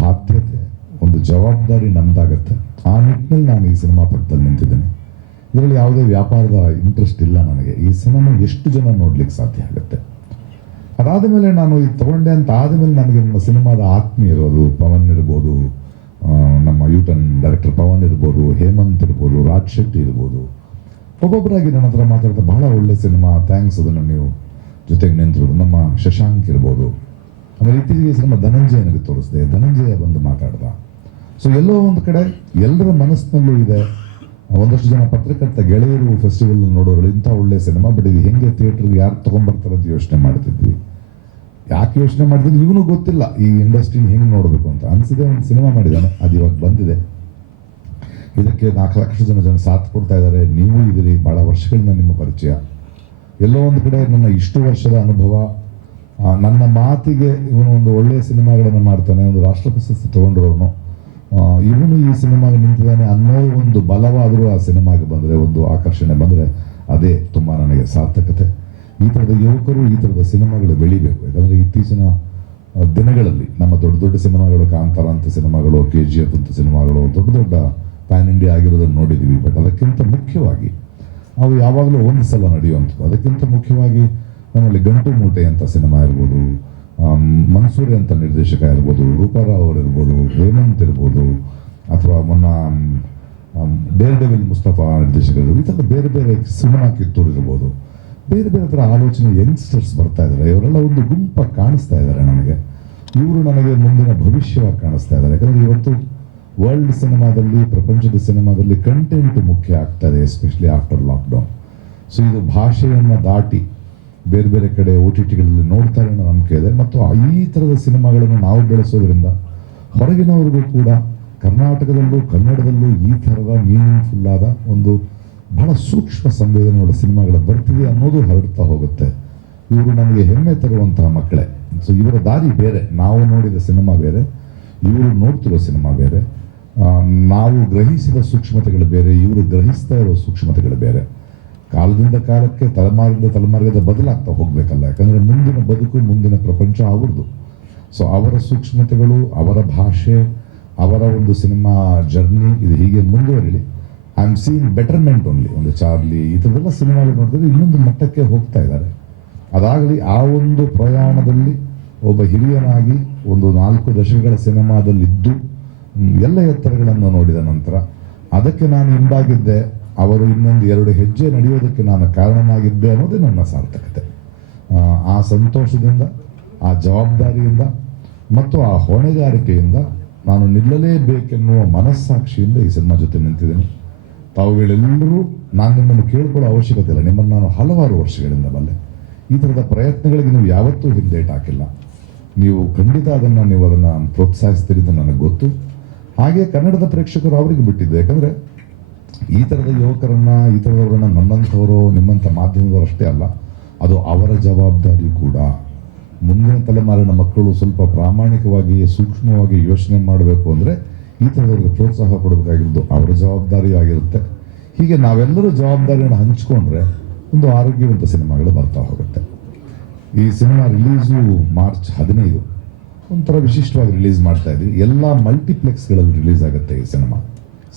ಬಾಧ್ಯತೆ, ಒಂದು ಜವಾಬ್ದಾರಿ ನಮ್ದಾಗತ್ತೆ. ಆ ನಿಟ್ಟಿನಲ್ಲಿ ನಾನು ಈ ಸಿನಿಮಾ ಪಕ್ಕದಲ್ಲಿ ನಿಂತಿದ್ದೇನೆ. ಇದರಲ್ಲಿ ಯಾವುದೇ ವ್ಯಾಪಾರದ ಇಂಟ್ರೆಸ್ಟ್ ಇಲ್ಲ ನನಗೆ. ಈ ಸಿನಿಮಾ ಎಷ್ಟು ಜನ ನೋಡ್ಲಿಕ್ಕೆ ಸಾಧ್ಯ ಆಗುತ್ತೆ. ಅದಾದ ಮೇಲೆ ನಾನು ಇದು ತಗೊಂಡೆ ಅಂತ ಆದಮೇಲೆ ನನಗೆ ನನ್ನ ಸಿನಿಮಾದ ಆತ್ಮೀಯರು, ಅದು ಪವನ್ ಇರ್ಬೋದು, ನಮ್ಮ ಯೂಟನ್ ಡೈರೆಕ್ಟರ್ ಪವನ್ ಇರ್ಬೋದು, ಹೇಮಂತ್ ಇರ್ಬೋದು, ರಾಜ್ ಶೆಟ್ಟಿ ಇರ್ಬೋದು, ಒಬ್ಬೊಬ್ಬರಾಗಿ ನನ್ನ ಹತ್ರ ಮಾತಾಡ್ತಾ ಬಹಳ ಒಳ್ಳೆ ಸಿನಿಮಾ, ಥ್ಯಾಂಕ್ಸ್, ಅದನ್ನು ನೀವು ಜೊತೆಗೆ ನಿಂತಿರೋದು. ನಮ್ಮ ಶಶಾಂಕ್ ಇರ್ಬೋದು, ಆಮೇಲೆ ಇತ್ತೀಚೆಗೆ ಸಿನಿಮಾ ಧನಂಜಯನಿಗೆ ತೋರಿಸಿದೆ, ಧನಂಜಯ ಬಂದು ಮಾತಾಡ್ದ. ಸೊ ಎಲ್ಲೋ ಒಂದು ಕಡೆ ಎಲ್ಲರ ಮನಸ್ಸಿನಲ್ಲೂ ಇದೆ. ಒಂದಷ್ಟು ಜನ ಪತ್ರಕರ್ತ ಗೆಳೆಯರು ಫೆಸ್ಟಿವಲ್ ನೋಡೋರು ಇಂಥ ಒಳ್ಳೆ ಸಿನಿಮಾ, ಬಟ್ ಇದು ಹೆಂಗೆ ಥಿಯೇಟ್ರಿಗೆ ಯಾರು ತೊಗೊಂಡ್ಬರ್ತಾರೆ ಅಂತ ಯೋಚನೆ ಮಾಡ್ತಿದ್ವಿ. ಯಾಕೆ ಯೋಚನೆ ಮಾಡಿದ್ವಿ ಇವನು ಗೊತ್ತಿಲ್ಲ, ಈ ಇಂಡಸ್ಟ್ರಿನ ಹೆಂಗೆ ನೋಡಬೇಕು ಅಂತ ಅನಿಸಿದೆ. ಒಂದು ಸಿನಿಮಾ ಮಾಡಿದ್ದಾನೆ, ಅದು ಇವಾಗ ಬಂದಿದೆ. ಇದಕ್ಕೆ 4 ಲಕ್ಷ ಜನ ಸಾಥ್ ಕೊಡ್ತಾ ಇದ್ದಾರೆ. ನೀವು ಇದಿರಿ, ಭಾಳ ವರ್ಷಗಳಿಂದ ನಿಮ್ಮ ಪರಿಚಯ. ಎಲ್ಲೋ ಒಂದು ಕಡೆ ನನ್ನ ಇಷ್ಟು ವರ್ಷದ ಅನುಭವ, ನನ್ನ ಮಾತಿಗೆ ಇವನು ಒಂದು ಒಳ್ಳೆಯ ಸಿನಿಮಾಗಳನ್ನು ಮಾಡ್ತಾನೆ, ಒಂದು ರಾಷ್ಟ್ರ ಪ್ರಶಸ್ತಿ ತೊಗೊಂಡಿರೋನು, ಇವನು ಈ ಸಿನಿಮಾಗೆ ನಿಂತಿದ್ದಾನೆ ಅನ್ನೋ ಒಂದು ಬಲವಾದರೂ ಆ ಸಿನಿಮಾಗೆ ಬಂದರೆ, ಒಂದು ಆಕರ್ಷಣೆ ಬಂದರೆ, ಅದೇ ತುಂಬ ನನಗೆ ಸಾರ್ಥಕತೆ. ಈ ಥರದ ಯುವಕರು, ಈ ಥರದ ಸಿನಿಮಾಗಳು ಬೆಳಿಬೇಕು. ಯಾಕಂದರೆ ಇತ್ತೀಚಿನ ದಿನಗಳಲ್ಲಿ ನಮ್ಮ ದೊಡ್ಡ ದೊಡ್ಡ ಸಿನಿಮಾಗಳು, ಕಾಂತಾರ ಅಂತ ಸಿನಿಮಾಗಳು, KGF ಅಂತ ಸಿನಿಮಾಗಳು ದೊಡ್ಡ ದೊಡ್ಡ ಪ್ಯಾನ್ ಇಂಡಿಯಾ ಆಗಿರೋದನ್ನು ನೋಡಿದ್ದೀವಿ. ಬಟ್ ಅದಕ್ಕಿಂತ ಮುಖ್ಯವಾಗಿ ಅವು ಯಾವಾಗಲೂ ಒಂದು ಸಲ ನಡೆಯುವಂಥದ್ದು. ಅದಕ್ಕಿಂತ ಮುಖ್ಯವಾಗಿ ನಮ್ಮಲ್ಲಿ ಗಂಟು ಮೂಟೆ ಅಂತ ಸಿನಿಮಾ ಇರ್ಬೋದು, ಮನ್ಸೂರಿ ಅಂತ ನಿರ್ದೇಶಕ ಇರ್ಬೋದು, ರೂಪಾರಾವ್ ಅವರು ಇರ್ಬೋದು, ಹೇಮಂತ್ ಇರ್ಬೋದು, ಅಥವಾ ಡೇರ್ ಡೆವಿಲ್ ಮುಸ್ತಫಾ ನಿರ್ದೇಶಕರು, ಈ ಥರದ ಬೇರೆ ಬೇರೆ ಸಿನಿಮಾ ಕಿತ್ತೂರು ಇರ್ಬೋದು, ಬೇರೆ ಬೇರೆ ಥರ ಆಲೋಚನೆ ಯಂಗ್ಸ್ಟರ್ಸ್ ಬರ್ತಾ ಇದ್ದಾರೆ. ಇವರೆಲ್ಲ ಒಂದು ಗುಂಪಾಗಿ ಕಾಣಿಸ್ತಾ ಇದ್ದಾರೆ ನನಗೆ. ಇವರು ನನಗೆ ಮುಂದಿನ ಭವಿಷ್ಯವಾಗಿ ಕಾಣಿಸ್ತಾ ಇದ್ದಾರೆ. ಯಾಕಂದರೆ ಇವತ್ತು ವರ್ಲ್ಡ್ ಸಿನಿಮಾದಲ್ಲಿ, ಪ್ರಪಂಚದ ಸಿನಿಮಾದಲ್ಲಿ ಕಂಟೆಂಟ್ ಮುಖ್ಯ ಆಗ್ತಾ ಇದೆ, ಎಸ್ಪೆಷಲಿ ಆಫ್ಟರ್ ಲಾಕ್ಡೌನ್. ಸೊ ಇದು ಭಾಷೆಯನ್ನು ದಾಟಿ ಬೇರೆ ಬೇರೆ ಕಡೆ OTTಗಳಲ್ಲಿ ನೋಡ್ತಾರೆ ಅನ್ನೋ ನಂಬಿಕೆ ಇದೆ. ಮತ್ತು ಈ ಥರದ ಸಿನಿಮಾಗಳನ್ನು ನಾವು ಬೆಳೆಸೋದ್ರಿಂದ ಹೊರಗಿನವ್ರಿಗೂ ಕೂಡ ಕರ್ನಾಟಕದಲ್ಲೂ ಕನ್ನಡದಲ್ಲೂ ಈ ಥರದ ಮೀನಿಂಗ್ಫುಲ್ ಆದ ಒಂದು ಬಹಳ ಸೂಕ್ಷ್ಮ ಸಂವೇದನೆಗಳ ಸಿನಿಮಾಗಳು ಬರ್ತಿದೆ ಅನ್ನೋದು ಹರಡ್ತಾ ಹೋಗುತ್ತೆ. ಇವರು ನಮಗೆ ಹೆಮ್ಮೆ ತರುವಂತಹ ಮಕ್ಕಳೇ. ಸೊ ಇವರ ದಾರಿ ಬೇರೆ, ನಾವು ನೋಡಿದ ಸಿನಿಮಾ ಬೇರೆ, ಇವರು ನೋಡ್ತಿರೋ ಸಿನಿಮಾ ಬೇರೆ. ನಾವು ಗ್ರಹಿಸಿದ ಸೂಕ್ಷ್ಮತೆಗಳು ಬೇರೆ, ಇವರು ಗ್ರಹಿಸ್ತಾ ಇರೋ ಸೂಕ್ಷ್ಮತೆಗಳು ಬೇರೆ. ಕಾಲದಿಂದ ಕಾಲಕ್ಕೆ, ತಲೆಮಾರಿಂದ ತಲೆಮಾರಿಗದ ಬದಲಾಗ್ತಾ ಹೋಗಬೇಕಲ್ಲ. ಯಾಕಂದರೆ ಮುಂದಿನ ಬದುಕು, ಮುಂದಿನ ಪ್ರಪಂಚ ಅವ್ರದ್ದು. ಸೊ ಅವರ ಸೂಕ್ಷ್ಮತೆಗಳು, ಅವರ ಭಾಷೆ, ಅವರ ಒಂದು ಸಿನಿಮಾ ಜರ್ನಿ ಇದು ಹೀಗೆ ಮುಂದುವರಿಲಿ. I am seeing betterment only. ಒಂದು ಚಾರ್ಲಿ, ಈ ಥರದೆಲ್ಲ ಸಿನಿಮಾಗಳು ನೋಡಿದ್ರೆ ಇನ್ನೊಂದು ಮಟ್ಟಕ್ಕೆ ಹೋಗ್ತಾ ಇದ್ದಾರೆ. ಅದಾಗಲಿ ಆ ಒಂದು ಪ್ರಯಾಣದಲ್ಲಿ ಒಬ್ಬ ಹಿರಿಯನಾಗಿ ಒಂದು 4 ದಶಕಗಳ ಸಿನಿಮಾದಲ್ಲಿದ್ದು ಎಲ್ಲ ಎತ್ತರಗಳನ್ನು ನೋಡಿದ ನಂತರ ಅದಕ್ಕೆ ನಾನು ಹಿಂದಾಗಿದ್ದೆ, ಅವರು ಇನ್ನೊಂದು 2 ಹೆಜ್ಜೆ ನಡೆಯೋದಕ್ಕೆ ನಾನು ಕಾರಣನಾಗಿದ್ದೆ ಅನ್ನೋದೇ ನನ್ನ ಸಾರ್ಥಕತೆ. ಆ ಸಂತೋಷದಿಂದ, ಆ ಜವಾಬ್ದಾರಿಯಿಂದ ಮತ್ತು ಆ ಹೊಣೆಗಾರಿಕೆಯಿಂದ ನಾನು ನಿಲ್ಲಲೇಬೇಕೆನ್ನುವ ಮನಸ್ಸಾಕ್ಷಿಯಿಂದ ಈ ಸಿನಿಮಾ ಜೊತೆ ನಿಂತಿದ್ದೀನಿ. ತಾವುಗಳೆಲ್ಲರೂ, ನಾನು ನಿಮ್ಮನ್ನು ಕೇಳ್ಕೊಳ್ಳೋ ಅವಶ್ಯಕತೆ ಇಲ್ಲ, ನಿಮ್ಮನ್ನು ನಾನು ಹಲವಾರು ವರ್ಷಗಳಿಂದ ಬಲ್ಲೆ. ಈ ಥರದ ಪ್ರಯತ್ನಗಳಿಗೆ ನೀವು ಯಾವತ್ತೂ ಹಿಂದೇಟು ಹಾಕಿಲ್ಲ. ನೀವು ಖಂಡಿತ ನೀವು ಅದನ್ನು ಪ್ರೋತ್ಸಾಹಿಸ್ತೀರಿ ಅಂತ ನನಗೆ ಗೊತ್ತು. ಹಾಗೆ ಕನ್ನಡದ ಪ್ರೇಕ್ಷಕರು ಅವರಿಗೆ ಬಿಟ್ಟಿದ್ದು. ಯಾಕಂದರೆ ಈ ಥರದ ಯುವಕರನ್ನು, ಈ ಥರದವರನ್ನು ನನ್ನಂಥವರು, ನಿಮ್ಮಂಥ ಮಾಧ್ಯಮದವರು ಅಷ್ಟೇ ಅಲ್ಲ, ಅದು ಅವರ ಜವಾಬ್ದಾರಿ ಕೂಡ. ಮುಂದಿನ ತಲೆಮಾರಿನ ಮಕ್ಕಳು ಸ್ವಲ್ಪ ಪ್ರಾಮಾಣಿಕವಾಗಿ, ಸೂಕ್ಷ್ಮವಾಗಿ ಯೋಚನೆ ಮಾಡಬೇಕು ಅಂದರೆ ಈ ಥರದವ್ರಿಗೆ ಪ್ರೋತ್ಸಾಹ ಕೊಡಬೇಕಾಗಿರೋದು ಅವರ ಜವಾಬ್ದಾರಿ ಆಗಿರುತ್ತೆ. ಹೀಗೆ ನಾವೆಲ್ಲರೂ ಜವಾಬ್ದಾರಿಯನ್ನು ಹಂಚಿಕೊಂಡ್ರೆ ಒಂದು ಆರೋಗ್ಯವಂತ ಸಿನಿಮಾಗಳು ಬರ್ತಾ ಹೋಗುತ್ತೆ. ಈ ಸಿನಿಮಾ ರಿಲೀಸು ಮಾರ್ಚ್ 15 ಒಂಥರ ವಿಶಿಷ್ಟವಾಗಿ ರಿಲೀಸ್ ಮಾಡ್ತಾ ಇದ್ದೀವಿ. ಎಲ್ಲ ಮಲ್ಟಿಪ್ಲೆಕ್ಸ್ಗಳಲ್ಲಿ ರಿಲೀಸ್ ಆಗುತ್ತೆ ಈ ಸಿನಿಮಾ,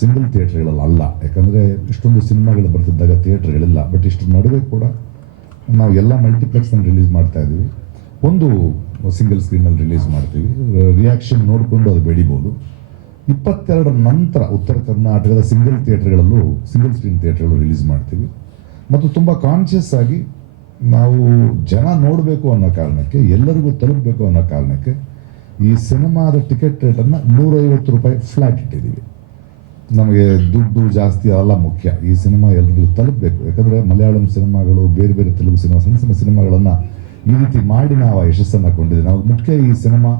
ಸಿಂಗಲ್ ಥಿಯೇಟ್ರ್ಗಳಲ್ಲಿ ಅಲ್ಲ. ಯಾಕಂದರೆ ಇಷ್ಟೊಂದು ಸಿನಿಮಾಗಳು ಬರ್ತಿದ್ದಾಗ ಥಿಯೇಟ್ರ್ಗಳಿಲ್ಲ. ಬಟ್ ಇಷ್ಟು ನಡುವೆ ಕೂಡ ನಾವು ಎಲ್ಲ ಮಲ್ಟಿಪ್ಲೆಕ್ಸ್ನಲ್ಲಿ ರಿಲೀಸ್ ಮಾಡ್ತಾ ಇದ್ದೀವಿ. ಒಂದು ಸಿಂಗಲ್ ಸ್ಕ್ರೀನಲ್ಲಿ ರಿಲೀಸ್ ಮಾಡ್ತೀವಿ. ರಿಯಾಕ್ಷನ್ ನೋಡಿಕೊಂಡು ಅದು ಬೆಳಿಬೋದು. 22 ನಂತರ ಉತ್ತರ ಕರ್ನಾಟಕದ ಸಿಂಗಲ್ ಸ್ಕ್ರೀನ್ ಥಿಯೇಟರ್ಗಳು ರಿಲೀಸ್ ಮಾಡ್ತೀವಿ. ಮತ್ತು ತುಂಬ ಕಾನ್ಷಿಯಸ್ ಆಗಿ ನಾವು ಜನ ನೋಡಬೇಕು ಅನ್ನೋ ಕಾರಣಕ್ಕೆ, ಎಲ್ಲರಿಗೂ ತಲುಪಬೇಕು ಅನ್ನೋ ಕಾರಣಕ್ಕೆ ಈ ಸಿನಿಮಾದ ಟಿಕೆಟ್ ರೇಟನ್ನು 150 ರೂಪಾಯಿ ಫ್ಲ್ಯಾಟ್ ಇಟ್ಟಿದ್ದೀವಿ. ನಮಗೆ ದುಡ್ಡು ಜಾಸ್ತಿ ಅದೆಲ್ಲ ಮುಖ್ಯ, ಈ ಸಿನಿಮಾ ಎಲ್ರಿಗೂ ತಲುಪಬೇಕು. ಯಾಕಂದರೆ ಮಲಯಾಳಂ ಸಿನಿಮಾಗಳು, ಬೇರೆ ಬೇರೆ ತೆಲುಗು ಸಿನಿಮಾ, ಸಣ್ಣ ಸಣ್ಣ ಸಿನಿಮಾಗಳನ್ನು ಈ ರೀತಿ ಮಾಡಿ ನಾವು ಆ ಯಶಸ್ಸನ್ನು ಕೊಂಡಿದ್ದೀವಿ. ನಾವು ಮುಖ್ಯ ಈ ಸಿನಿಮಾ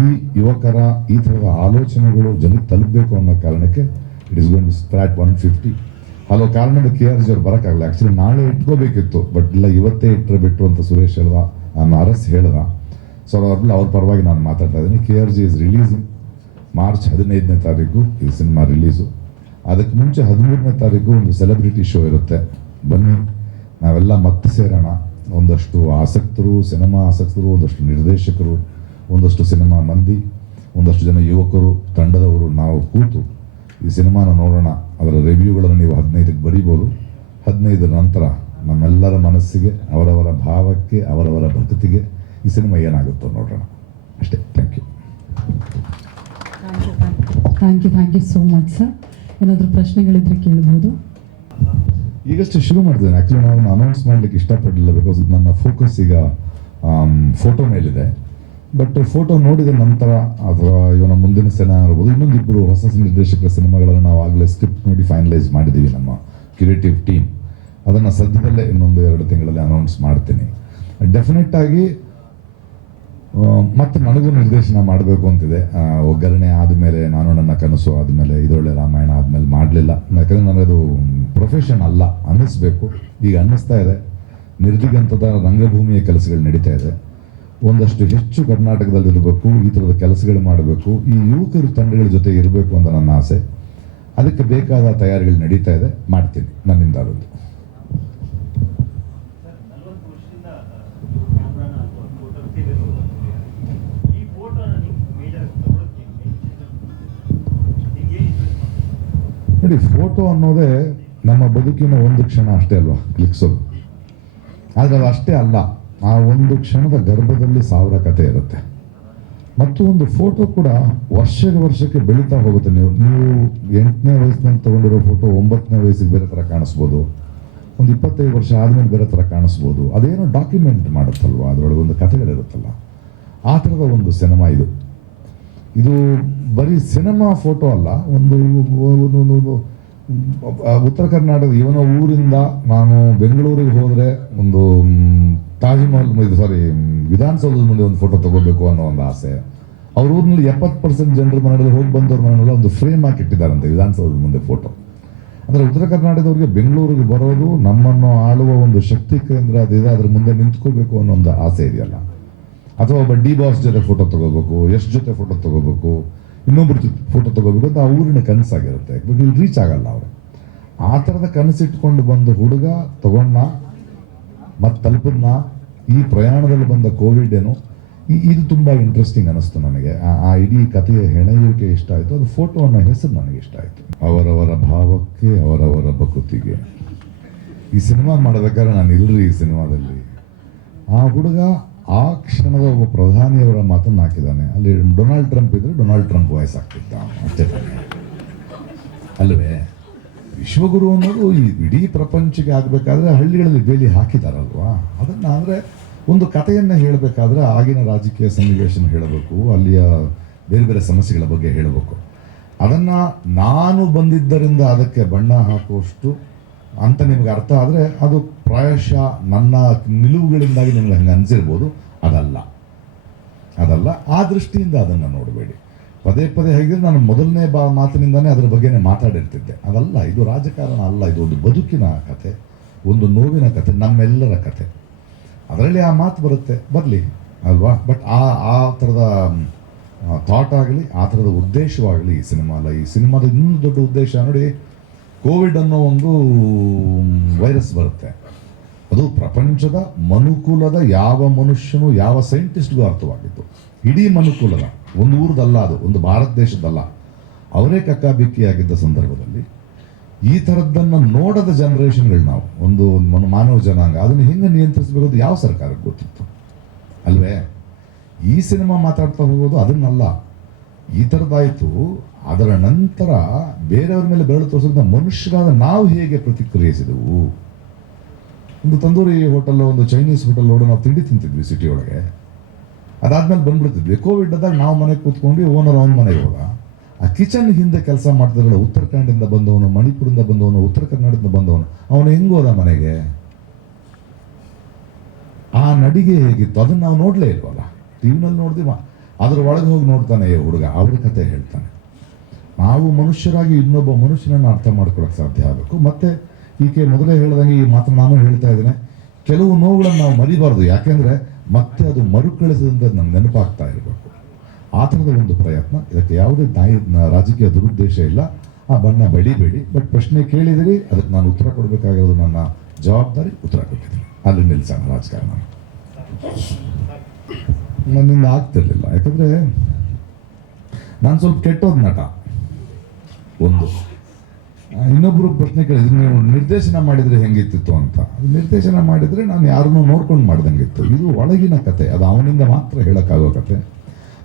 ಈ ಯುವಕರ ಈ ಥರದ ಆಲೋಚನೆಗಳು ಜನಕ್ಕೆ ತಲುಪಬೇಕು ಅನ್ನೋ ಕಾರಣಕ್ಕೆ it is going to start 150. ಹಲವು ಕಾರಣದ KRJ ಅವ್ರು ಬರೋಕ್ಕಾಗಲ್ಲ. ಆ್ಯಕ್ಚುಲಿ ನಾಳೆ ಇಟ್ಕೋಬೇಕಿತ್ತು, ಬಟ್ ಇಲ್ಲ ಇವತ್ತೇ ಇಟ್ಟರೆ ಬಿಟ್ಟರು ಅಂತ ಸುರೇಶ್ ಹೇಳ್ದ, ಅರಸ್ ಹೇಳ್ದ. ಸೊ ಅವ್ರ ಪರವಾಗಿ ನಾನು ಮಾತಾಡ್ತಾ ಇದ್ದೀನಿ. KRJ ಇಸ್ ರಿಲೀಸಿಂಗ್ ಮಾರ್ಚ್ 15ನೇ ತಾರೀಕು ಈ ಸಿನಿಮಾ ರಿಲೀಸು. ಅದಕ್ಕೆ ಮುಂಚೆ 13ನೇ ತಾರೀಕು ಒಂದು ಸೆಲೆಬ್ರಿಟಿ ಶೋ ಇರುತ್ತೆ. ಬನ್ನಿ ನಾವೆಲ್ಲ ಮತ್ತೆ ಸೇರೋಣ. ಒಂದಷ್ಟು ಆಸಕ್ತರು, ಸಿನಿಮಾ ಆಸಕ್ತರು, ಒಂದಷ್ಟು ನಿರ್ದೇಶಕರು, ಒಂದಷ್ಟು ಸಿನಿಮಾ ಮಂದಿ, ಒಂದಷ್ಟು ಜನ ಯುವಕರು, ತಂಡದವರು ನಾವು ಕೂತು ಈ ಸಿನಿಮಾನ ನೋಡೋಣ. ಅದರ ರಿವ್ಯೂಗಳನ್ನು ನೀವು 15ಕ್ಕೆ ಬರೀಬೋದು. 15 ನಂತರ ನಮ್ಮೆಲ್ಲರ ಮನಸ್ಸಿಗೆ, ಅವರವರ ಭಾವಕ್ಕೆ, ಅವರವರ ಭಕ್ತಿಗೆ ಈ ಸಿನಿಮಾ ಏನಾಗುತ್ತೋ ನೋಡೋಣ ಅಷ್ಟೇ. Thank you. Thank you so much sir. ಏನಾದರೂ ಪ್ರಶ್ನೆಗಳಿದ್ರೆ ಕೇಳ್ಬೋದು. ಈಗಷ್ಟೇ ಶುರು ಮಾಡ್ತಿದ್ದೇನೆ. ಆ್ಯಕ್ಚುಲಿ ನಾನು ಅನೌನ್ಸ್ ಮಾಡಲಿಕ್ಕೆ ಇಷ್ಟಪಡಲಿಲ್ಲ, ಬಿಕಾಸ್ ನನ್ನ ಫೋಕಸ್ ಈಗ ಫೋಟೋ ಮೇಲಿದೆ. ಬಟ್ ಫೋಟೋ ನೋಡಿದ ನಂತರ ಅಥವಾ ಇವನ ಮುಂದಿನ ಸಿನಿಮಾ ಇರ್ಬೋದು, ಇನ್ನೊಂದಿಬ್ಬರು ಹೊಸ ನಿರ್ದೇಶಕರ ಸಿನಿಮಾಗಳನ್ನು ನಾವು ಆಗಲೇ ಸ್ಕ್ರಿಪ್ಟ್ ನೋಡಿ ಫೈನಲೈಸ್ ಮಾಡಿದ್ದೀವಿ ನಮ್ಮ ಕ್ರಿಯೇಟಿವ್ ಟೀಮ್. ಅದನ್ನು ಸದ್ಯದಲ್ಲೇ ಇನ್ನೊಂದು 2 ತಿಂಗಳಲ್ಲಿ ಅನೌನ್ಸ್ ಮಾಡ್ತೀನಿ. ಡೆಫಿನೆಟ್ ಆಗಿ ಮತ್ತೆ ನನಗೂ ನಿರ್ದೇಶನ ಮಾಡಬೇಕು ಅಂತಿದೆ. ಒಗ್ಗರಣೆ ಆದಮೇಲೆ, ನಾನು ನನ್ನ ಕನಸು ಆದಮೇಲೆ, ಇದೊಳ್ಳೆ ರಾಮಾಯಣ ಆದಮೇಲೆ ಮಾಡಲಿಲ್ಲ. ಯಾಕಂದರೆ ನನಗದು ಪ್ರೊಫೆಷನ್ ಅಲ್ಲ ಅನ್ನಿಸ್ಬೇಕು. ಈಗ ಅನ್ನಿಸ್ತಾ ಇದೆ. ನಿರ್ದಿಗಂತದ ರಂಗಭೂಮಿಯ ಕೆಲಸಗಳು ನಡೀತಾ ಇದೆ. ಒಂದಷ್ಟು ಹೆಚ್ಚು ಕರ್ನಾಟಕದಲ್ಲಿರಬೇಕು, ಈ ಥರದ ಕೆಲಸಗಳು ಮಾಡಬೇಕು, ಈ ಯುವಕರು ತಂಡಗಳ ಜೊತೆ ಇರಬೇಕು ಅಂತ ನನ್ನ ಆಸೆ. ಅದಕ್ಕೆ ಬೇಕಾದ ತಯಾರಿಗಳು ನಡೀತಾ ಇದೆ, ಮಾಡ್ತೀನಿ ನನ್ನಿಂದ ಆಗೋದು. ನೋಡಿ, ಫೋಟೋ ಅನ್ನೋದೇ ನಮ್ಮ ಬದುಕಿನ ಒಂದು ಕ್ಷಣ ಅಷ್ಟೇ ಅಲ್ವಾ ಕ್ಲಿಕ್ಸೋದು. ಆದರೆ ಅದು ಅಷ್ಟೇ ಅಲ್ಲ, ಆ ಒಂದು ಕ್ಷಣದ ಗರ್ಭದಲ್ಲಿ 1000 ಕಥೆ ಇರುತ್ತೆ. ಮತ್ತು ಒಂದು ಫೋಟೋ ಕೂಡ ವರ್ಷಕ್ಕೆ ಬೆಳೀತಾ ಹೋಗುತ್ತೆ. ನೀವು 8ನೇ ವಯಸ್ಸಿನಲ್ಲಿ ತೊಗೊಂಡಿರೋ ಫೋಟೋ 9ನೇ ವಯಸ್ಸಿಗೆ ಬೇರೆ ಥರ ಕಾಣಿಸ್ಬೋದು, ಒಂದು 25 ವರ್ಷ ಆದಮೇಲೆ ಬೇರೆ ಥರ ಕಾಣಿಸ್ಬೋದು. ಅದೇನೋ ಡಾಕ್ಯುಮೆಂಟ್ ಮಾಡುತ್ತಲ್ವ, ಅದರೊಳಗೆ ಒಂದು ಕಥೆಗಳಿರುತ್ತಲ್ಲ, ಆ ಥರದ ಒಂದು ಸಿನಿಮಾ ಇದು. ಇದು ಬರೀ ಸಿನಿಮಾ ಫೋಟೋ ಅಲ್ಲ. ಒಂದು ಉತ್ತರ ಕರ್ನಾಟಕದ ಇವನ ಊರಿಂದ ನಾನು ಬೆಂಗಳೂರಿಗೆ ಹೋದರೆ ಒಂದು ತಾಜ್ ಮಹಲ್ ವಿಧಾನಸೌಧದ ಮುಂದೆ ಒಂದು ಫೋಟೋ ತಗೋಬೇಕು ಅನ್ನೋ ಒಂದು ಆಸೆ. ಅವ್ರ ಊರಿನಲ್ಲಿ 70% ಜನರ ಮನೆಯಲ್ಲಿ ಹೋಗಿ ಬಂದವ್ರ ಮನೆಯಲ್ಲ ಒಂದು ಫ್ರೇಮ್ ಹಾಕಿ ಇಟ್ಟಿದ್ದಾರಂತೆ ವಿಧಾನಸೌಧದ ಮುಂದೆ ಫೋಟೋ. ಅಂದರೆ ಉತ್ತರ ಕರ್ನಾಟಕದವ್ರಿಗೆ ಬೆಂಗಳೂರಿಗೆ ಬರೋದು, ನಮ್ಮನ್ನು ಆಳುವ ಒಂದು ಶಕ್ತಿ ಕೇಂದ್ರ ಅದಿದೆ, ಅದ್ರ ಮುಂದೆ ನಿಂತ್ಕೋಬೇಕು ಅನ್ನೋ ಒಂದು ಆಸೆ ಇದೆಯಲ್ಲ. ಅಥವಾ ಒಬ್ಬ ಡಿ ಬಾಸ್ ಜೊತೆ ಫೋಟೋ ತಗೋಬೇಕು, ಯಶ್ ಜೊತೆ ಫೋಟೋ ತಗೋಬೇಕು, ಇನ್ನೊಬ್ಬರ ಜೊತೆ ಫೋಟೋ ತಗೋಬೇಕು ಅಂತ ಆ ಊರಿನ ಕನಸಾಗಿರುತ್ತೆ. ಇಲ್ಲಿ ರೀಚ್ ಆಗಲ್ಲ ಅವರು. ಆ ಥರದ ಕನಸಿಟ್ಕೊಂಡು ಬಂದು ಹುಡುಗ ತಗೊಂಡ ಮತ್ತು ತಲುಪನ್ನ ಈ ಪ್ರಯಾಣದಲ್ಲಿ ಬಂದ ಕೋವಿಡ್ ಏನು, ಇದು ತುಂಬ ಇಂಟ್ರೆಸ್ಟಿಂಗ್ ಅನ್ನಿಸ್ತು ನನಗೆ. ಆ ಇಡೀ ಕಥೆಯ ಹೆಣೆಯುವಿಕೆ ಇಷ್ಟ ಆಯಿತು. ಅದು ಫೋಟೋ ಅನ್ನೋ ಹೆಸರು ನನಗೆ ಇಷ್ಟ ಆಯಿತು. ಅವರವರ ಭಾವಕ್ಕೆ, ಅವರವರ ಭಕುತಿಗೆ. ಈ ಸಿನಿಮಾ ಮಾಡಬೇಕಾದ್ರೆ ನಾನು ಇಲ್ಲರಿ ಈ ಸಿನಿಮಾದಲ್ಲಿ ಆ ಹುಡುಗ ಆ ಕ್ಷಣದ ಒಬ್ಬ ಪ್ರಧಾನಿಯವರ ಮಾತನ್ನು ಹಾಕಿದ್ದಾನೆ. ಅಲ್ಲಿ ಡೊನಾಲ್ಡ್ ಟ್ರಂಪ್ ಇದ್ರೆ ಡೊನಾಲ್ಡ್ ಟ್ರಂಪ್ ವಾಯ್ಸ್ ಆಗ್ತಿದ್ದ ಅಷ್ಟೇ ಅಲ್ವೇ. ವಿಶ್ವಗುರು ಅನ್ನೋದು ಈ ಇಡೀ ಪ್ರಪಂಚಕ್ಕೆ ಆಗಬೇಕಾದ್ರೆ ಹಳ್ಳಿಗಳಲ್ಲಿ ಬೇಲಿ ಹಾಕಿದಾರಲ್ವಾ. ಅದನ್ನು ಅಂದರೆ ಒಂದು ಕಥೆಯನ್ನು ಹೇಳಬೇಕಾದ್ರೆ ಆಗಿನ ರಾಜಕೀಯ ಸನ್ನಿವೇಶನ ಹೇಳಬೇಕು, ಅಲ್ಲಿಯ ಬೇರೆ ಬೇರೆ ಸಮಸ್ಯೆಗಳ ಬಗ್ಗೆ ಹೇಳಬೇಕು. ಅದನ್ನು ನಾನು ಬಂದಿದ್ದರಿಂದ ಅದಕ್ಕೆ ಬಣ್ಣ ಹಾಕುವಷ್ಟು ಅಂತ ನಿಮ್ಗೆ ಅರ್ಥ ಆದರೆ ಅದು ಪ್ರಾಯಶಃ ನನ್ನ ನಿಲುವುಗಳಿಂದಾಗಿ ನಿಮ್ಗೆ ಹಂಗೆ ಅನಿಸಿರ್ಬೋದು. ಅದಲ್ಲ. ಆ ದೃಷ್ಟಿಯಿಂದ ಅದನ್ನು ನೋಡಬೇಡಿ. ಪದೇ ಹೇಗಿದ್ರೆ ನಾನು ಮೊದಲನೇ ಮಾತಿನಿಂದಾನೇ ಅದರ ಬಗ್ಗೆನೇ ಮಾತಾಡಿರ್ತಿದ್ದೆ. ಅದಲ್ಲ, ಇದು ರಾಜಕಾರಣ ಅಲ್ಲ, ಇದು ಒಂದು ಬದುಕಿನ ಕತೆ, ಒಂದು ನೋವಿನ ಕತೆ, ನಮ್ಮೆಲ್ಲರ ಕತೆ. ಅದರಲ್ಲಿ ಆ ಮಾತು ಬರಲಿ ಅಲ್ವಾ. ಬಟ್ ಆ ಥರದ ಥಾಟ್ ಆಗಲಿ, ಆ ಥರದ ಉದ್ದೇಶವಾಗಲಿ ಈ ಸಿನಿಮಾ ಅಲ್ಲ. ಈ ಸಿನಿಮಾದ ಇನ್ನೊಂದು ದೊಡ್ಡ ಉದ್ದೇಶ ನೋಡಿ, ಕೋವಿಡ್ ಅನ್ನೋ ಒಂದು ವೈರಸ್ ಬರುತ್ತೆ. ಅದು ಪ್ರಪಂಚದ ಮನುಕುಲದ ಯಾವ ಮನುಷ್ಯನು, ಯಾವ ಸೈಂಟಿಸ್ಟ್ಗೂ ಅರ್ಥವಾಗಿತ್ತು. ಇಡೀ ಮನುಕುಲದ, ಒಂದು ಊರದಲ್ಲ, ಅದು ಒಂದು ಭಾರತ ದೇಶದಲ್ಲ. ಅವರೇ ಕಕ್ಕಾಬಿಕ್ಕಿಯಾಗಿದ್ದ ಸಂದರ್ಭದಲ್ಲಿ ಈ ಥರದ್ದನ್ನು ನೋಡದ ಜನರೇಷನ್ಗಳು ನಾವು, ಒಂದು ಮಾನವ ಜನಾಂಗ, ಅದನ್ನು ಹೆಂಗೆ ನಿಯಂತ್ರಿಸಬೇಕು ಅಂತ ಯಾವ ಸರ್ಕಾರಕ್ಕೆ ಗೊತ್ತಿತ್ತು ಅಲ್ವೇ. ಈ ಸಿನಿಮಾ ಮಾತಾಡ್ತಾ ಹೋಗೋದು ಅದನ್ನಲ್ಲ. ಈ ಥರದ್ದಾಯಿತು. ಅದರ ನಂತರ ಬೇರೆಯವ್ರ ಮೇಲೆ ಬೆರಳು ತೋರಿಸೋದನ್ನ ಮನುಷ್ಯರಾದ ನಾವು ಹೇಗೆ ಪ್ರತಿಕ್ರಿಯಿಸಿದೆವು? ಒಂದು ತಂದೂರಿ ಹೋಟೆಲ್, ಒಂದು ಚೈನೀಸ್ ಹೋಟೆಲ್ ನೋಡಿ ನಾವು ತಿಂಡಿ ತಿಂತಿದ್ವಿ ಸಿಟಿ ಒಳಗೆ. ಅದಾದ್ಮೇಲೆ ಬಂದ್ಬಿಡ್ತಿದ್ವಿ. ಕೋವಿಡ್ ಆದಾಗ ನಾವು ಮನೆಗೆ ಕೂತ್ಕೊಂಡು ಓನರ್ ಅವನ ಮನೆಗೆ ಹೋದ. ಆ ಕಿಚನ್ ಹಿಂದೆ ಕೆಲಸ ಮಾಡ್ತಿದ್ರೆ ಉತ್ತರಾಖಂಡಿಂದ ಬಂದವನು, ಮಣಿಪುರದಿಂದ ಬಂದವನು, ಉತ್ತರ ಕರ್ನಾಟಕದಿಂದ ಬಂದವನು, ಅವನು ಹೆಂಗ್ ಹೋದ ಮನೆಗೆ? ಆ ನಡಿಗೆ ಹೇಗಿತ್ತು ಅದನ್ನ ನಾವು ನೋಡ್ಲೇ ಇಲ್ವಲ್ಲ. ಟಿವಿನಲ್ಲಿ ನೋಡ್ತೀವ, ಅದ್ರ ಒಳಗೆ ಹೋಗಿ ನೋಡ್ತಾನೆ ಹುಡುಗ, ಅವ್ರ ಕತೆ ಹೇಳ್ತಾನೆ. ನಾವು ಮನುಷ್ಯರಾಗಿ ಇನ್ನೊಬ್ಬ ಮನುಷ್ಯನನ್ನು ಅರ್ಥ ಮಾಡ್ಕೊಳಕ್ಕೆ ಸಾಧ್ಯ ಆಗಬೇಕು. ಮತ್ತೆ ಈಕೆ ಮೊದಲೇ ಹೇಳ್ದಂಗೆ ಈ ಮಾತ್ರ ನಾನು ಹೇಳ್ತಾ ಇದ್ದೇನೆ, ಕೆಲವು ನೋವುಗಳನ್ನು ನಾವು ಮರಿಬಾರ್ದು. ಯಾಕೆಂದ್ರೆ ಮತ್ತೆ ಅದು ಮರುಕಳಿಸಿದಂತೆ ನಮ್ಗೆ ನೆನಪಾಗ್ತಾ ಇರಬೇಕು. ಆ ಥರದ ಒಂದು ಪ್ರಯತ್ನ. ಇದಕ್ಕೆ ಯಾವುದೇ ರಾಜಕೀಯ ದುರುದ್ದೇಶ ಇಲ್ಲ. ಆ ಬಣ್ಣ ಬೆಳಿಬೇಡಿ. ಬಟ್ ಪ್ರಶ್ನೆ ಕೇಳಿದಿರಿ, ಅದಕ್ಕೆ ನಾನು ಉತ್ತರ ಕೊಡಬೇಕಾಗಿರೋದು ನನ್ನ ಜವಾಬ್ದಾರಿ. ಉತ್ತರ ಕೊಟ್ಟಿದ್ದೀನಿ. ಅಲ್ಲಿ ನಿಲ್ಸೋಣ ರಾಜಕಾರಣ. ನನ್ನಿಂದ ಆಗ್ತಿರ್ಲಿಲ್ಲ. ಯಾಕಂದ್ರೆ ನಾನು ಸ್ವಲ್ಪ ಕೆಟ್ಟೋದ್ ನಟ. ಒಂದು ಇನ್ನೊಬ್ರು ಪ್ರಶ್ನೆ ಕೇಳಿದ್ರು, ನೀವು ನಿರ್ದೇಶನ ಮಾಡಿದ್ರೆ ಹೆಂಗಿತ್ತಿತ್ತು ಅಂತ. ನಿರ್ದೇಶನ ಮಾಡಿದ್ರೆ ನಾನು ಯಾರನ್ನೂ ನೋಡ್ಕೊಂಡು ಮಾಡ್ದಂಗಿತ್ತು. ಇದು ಒಳಗಿನ ಕತೆ, ಅದು ಅವನಿಂದ ಮಾತ್ರ ಹೇಳಕ್ಕಾಗೋ ಕತೆ.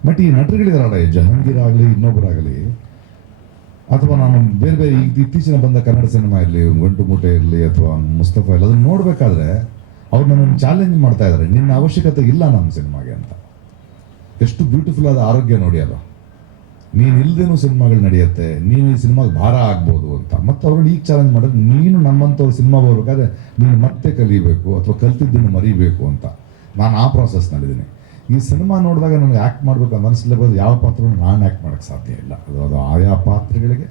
ಬಟ್ ಈ ನಟರುಗಳಿದಾರಲ್ಲ, ಜಹಾಂಗೀರ್ ಆಗಲಿ ಇನ್ನೊಬ್ಬರಾಗಲಿ, ಅಥವಾ ನಾನು ಬೇರೆ ಬೇರೆ ಇತ್ತೀಚಿನ ಬಂದ ಕನ್ನಡ ಸಿನಿಮಾ ಇರಲಿ, ಗಂಟು ಮೂಟೆ ಇರಲಿ ಅಥವಾ ಮುಸ್ತಫಾ ಇರಲಿ, ಅದನ್ನು ನೋಡ್ಬೇಕಾದ್ರೆ ಅವ್ರು ನನ್ನನ್ನು ಚಾಲೆಂಜ್ ಮಾಡ್ತಾ ಇದ್ದಾರೆ, ನಿನ್ನ ಅವಶ್ಯಕತೆ ಇಲ್ಲ ನಮ್ಮ ಸಿನಿಮಾಗೆ ಅಂತ. ಎಷ್ಟು ಬ್ಯೂಟಿಫುಲ್ ಆದ ಆರೋಗ್ಯ ನೋಡಿ ಅದು. ನೀನು ಇಲ್ದೇನೂ ಸಿನಿಮಾಗಳು ನಡೆಯುತ್ತೆ, ನೀನು ಈ ಸಿನಿಮಾಗೆ ಭಾರ ಆಗ್ಬೋದು ಅಂತ. ಮತ್ತೆ ಅವ್ರನ್ನ ಈಗ ಚಾಲೆಂಜ್ ಮಾಡಿದ್ರೆ, ನೀನು ನಮ್ಮಂಥವ್ರು ಸಿನಿಮಾ ಬರ್ಬೇಕಾದ್ರೆ ನೀನು ಮತ್ತೆ ಕಲಿಬೇಕು ಅಥವಾ ಕಲ್ತಿದ್ದನ್ನು ಮರಿಬೇಕು ಅಂತ. ನಾನು ಆ ಪ್ರಾಸೆಸ್ನಲ್ಲಿದ್ದೀನಿ. ಈ ಸಿನಿಮಾ ನೋಡಿದಾಗ ನನಗೆ ಆ್ಯಕ್ಟ್ ಮಾಡಬೇಕು ಅಂತ ಅನಿಸ್ಲೇಬೋದು. ಯಾವ ಪಾತ್ರವನ್ನು ನಾನು ಆ್ಯಕ್ಟ್ ಮಾಡೋಕ್ಕೆ ಸಾಧ್ಯ ಇಲ್ಲ. ಅದು ಆಯಾ ಪಾತ್ರಗಳಿಗೆ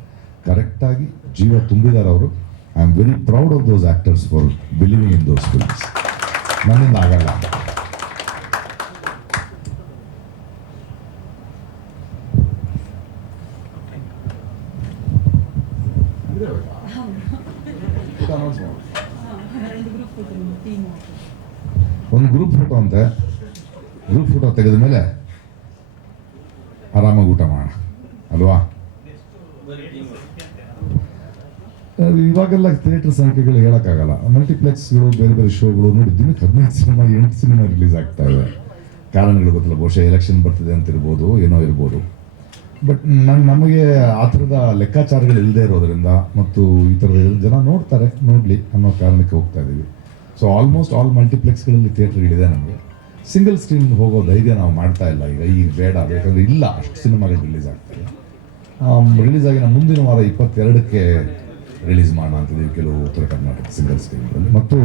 ಕರೆಕ್ಟಾಗಿ ಜೀವ ತುಂಬಿದ್ದಾರೆ ಅವರು. I am very proud of those actors for believing in those films. ನನ್ನಿಂದ ಆಗಲ್ಲ. ಒಂದು ಗ್ರೂಪ್ ಫೋಟೋ ಅಂತೆ. ಗ್ರೂಪ್ ಫೋಟೋ ತೆಗೆದ ಮೇಲೆ ಆರಾಮಾಗಿ ಊಟ ಮಾಡೋಣ ಅಲ್ವಾ? ಇವಾಗೆಲ್ಲ ಥಿಯೇಟರ್ ಸಂಖ್ಯೆಗಳು ಹೇಳೋಕ್ಕಾಗಲ್ಲ. ಮಲ್ಟಿಪ್ಲೆಕ್ಸ್ಗಳು, ಬೇರೆ ಬೇರೆ ಶೋಗಳು ನೋಡಿ ದಿನಕ್ಕೆ 15 ಸಿನಿಮಾ 8 ಸಿನಿಮಾ ರಿಲೀಸ್ ಆಗ್ತಾ ಇದೆ. ಕಾರಣಗಳು ಗೊತ್ತಿಲ್ಲ, ಬಹುಶಃ ಎಲೆಕ್ಷನ್ ಬರ್ತಿದೆ ಅಂತ ಇರ್ಬೋದು, ಏನೋ ಇರ್ಬೋದು. ಬಟ್ ನಮಗೆ ಆ ಥರದ ಲೆಕ್ಕಾಚಾರಗಳು ಇಲ್ಲದೆ ಇರೋದ್ರಿಂದ ಮತ್ತು ಈ ಥರದ ಜನ ನೋಡ್ತಾರೆ, ನೋಡಲಿ ಅನ್ನೋ ಕಾರಣಕ್ಕೆ ಹೋಗ್ತಾ ಇದ್ದೀವಿ. ಸೊ ಆಲ್ಮೋಸ್ಟ್ ಆಲ್ ಮಲ್ಟಿಪ್ಲೆಕ್ಸ್ಗಳಲ್ಲಿ ಥಿಯೇಟರ್ಗಳಿದೆ. ನಮಗೆ ಸಿಂಗಲ್ ಸ್ಕ್ರೀನ್ ಹೋಗೋ ಧೈರ್ಯ ನಾವು ಮಾಡ್ತಾ ಇಲ್ಲ ಈಗ ಬೇಡ. ಯಾಕಂದರೆ ಇಲ್ಲ, ಅಷ್ಟು ಸಿನಿಮಾಗಳು ರಿಲೀಸ್ ಆಗ್ತದೆ. ರಿಲೀಸ್ ಆಗಿ ನಾವು ಮುಂದಿನ ವಾರ 22ಕ್ಕೆ ರಿಲೀಸ್ ಮಾಡೋಣ ಅಂತಿದ್ದೀವಿ ಕೆಲವು ಉತ್ತರ ಕರ್ನಾಟಕ ಸಿಂಗಲ್ ಸ್ಕ್ರೀನ್ಗಳಲ್ಲಿ. ಮತ್ತು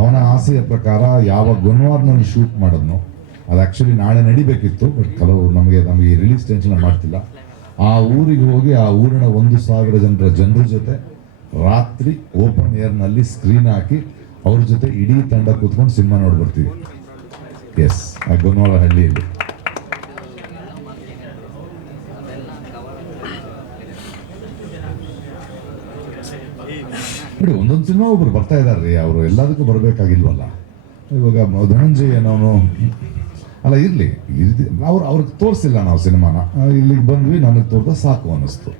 ಅವನ ಆಸೆಯ ಪ್ರಕಾರ ಯಾವ ಗುನ್ವಾರ್ನಲ್ಲಿ ಶೂಟ್ ಮಾಡೋದನ್ನು, ಅದು ಆ್ಯಕ್ಚುಲಿ ನಾಳೆ ನಡಿಬೇಕಿತ್ತು. ಬಟ್ ಕೆಲವು ನಮಗೆ ರಿಲೀಸ್ ಟೆನ್ಷನ್ ಮಾಡ್ತಿಲ್ಲ. ಆ ಊರಿಗೆ ಹೋಗಿ ಆ ಊರಿನ 1,000 ಜನರ ಜೊತೆ ರಾತ್ರಿ ಓಪನ್ ಏರ್ನಲ್ಲಿ ಸ್ಕ್ರೀನ್ ಹಾಕಿ ಅವ್ರ ಜೊತೆ ಇಡೀ ತಂಡ ಕೂತ್ಕೊಂಡು ಸಿನಿಮಾ ನೋಡ್ಬರ್ತೀವಿ. ಎಸ್, ಆ ಗೊನ್ವಾರ ಹಳ್ಳಿಯಲ್ಲಿ. ನೋಡಿ, ಒಂದೊಂದು ಸಿನಿಮಾ ಒಬ್ರು ಬರ್ತಾ ಇದ್ದಾರೆ. ಅವರು ಎಲ್ಲದಕ್ಕೂ ಬರಬೇಕಾಗಿಲ್ವಲ್ಲ. ಇವಾಗ ಧನಂಜಯ್ ಅನ್ನೋನು ಅಲ್ಲ, ಇರಲಿ, ಅವ್ರಿಗೆ ತೋರಿಸಿಲ್ಲ ನಾವು ಸಿನಿಮಾನ. ಇಲ್ಲಿಗೆ ಬಂದ್ವಿ, ನನಗೆ ತೋರ್ದ ಸಾಕು ಅನ್ನಿಸ್ತು.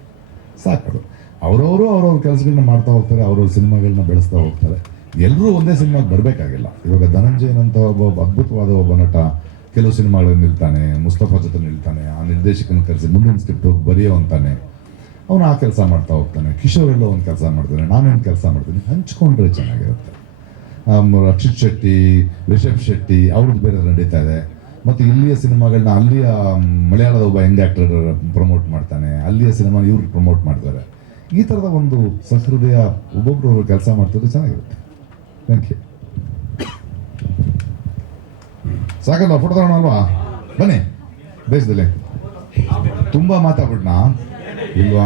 ಸಾಕು. ಅವರವರು ಅವ್ರವ್ರ ಕೆಲಸಗಳನ್ನ ಮಾಡ್ತಾ ಹೋಗ್ತಾರೆ, ಅವ್ರವ್ರ ಸಿನಿಮಾಗಳನ್ನ ಬೆಳೆಸ್ತಾ ಹೋಗ್ತಾರೆ. ಎಲ್ಲರೂ ಒಂದೇ ಸಿನಿಮಾಗೆ ಬರಬೇಕಾಗಿಲ್ಲ. ಇವಾಗ ಧನಂಜಯನ್ ಅಂತ ಒಬ್ಬ ಅದ್ಭುತವಾದ ಒಬ್ಬ ನಟ ಕೆಲವು ಸಿನಿಮಾಗಳಲ್ಲಿ ನಿಲ್ತಾನೆ, ಮುಸ್ತಫಾ ಜೊತೆ ನಿಲ್ತಾನೆ, ಆ ನಿರ್ದೇಶಕನ ಕರೆಸಿ ಮುಂದಿನ ಸ್ಕ್ರಿಪ್ಟ್ ಹೋಗಿ ಬರೆಯೋ ಅಂತಾನೆ. ಅವನು ಆ ಕೆಲಸ ಮಾಡ್ತಾ ಹೋಗ್ತಾನೆ. ಕಿಶೋರ್ ಎಲ್ಲ ಒಂದು ಕೆಲಸ ಮಾಡ್ತಾನೆ, ನಾನೊಂದು ಕೆಲಸ ಮಾಡ್ತೀನಿ. ಹಂಚ್ಕೊಂಡ್ರೆ ಚೆನ್ನಾಗಿರುತ್ತೆ. ರಕ್ಷಿತ್ ಶೆಟ್ಟಿ, ರಿಷಬ್ ಶೆಟ್ಟಿ ಅವ್ರದ್ದು ಬೇರೆ ನಡೀತಾ ಇದೆ. ಮತ್ತು ಇಲ್ಲಿಯ ಸಿನಿಮಾಗಳನ್ನ ಅಲ್ಲಿಯ ಮಲಯಾಳದ ಒಬ್ಬ ಯಂಗ್ ಆ್ಯಕ್ಟರ್ ಪ್ರಮೋಟ್ ಮಾಡ್ತಾನೆ, ಅಲ್ಲಿಯ ಸಿನಿಮಾ ಇವ್ರು ಪ್ರಮೋಟ್ ಮಾಡ್ತಾರೆ. ಈ ಥರದ ಒಂದು ಸಹೃದಯ ಒಬ್ಬೊಬ್ರು ಕೆಲಸ ಮಾಡ್ತಿದ್ರೆ ಚೆನ್ನಾಗಿರುತ್ತೆ. Thank you. ಸಾಕಲ್ಲ ಫೋಟೋ ತಗೋಣ ಅಲ್ವಾ? ಬನ್ನಿ. ದೇಶದಲ್ಲಿ ತುಂಬ ಮಾತಾಡ್ಬಿಟ್ನಾ ಇಲ್ವಾ?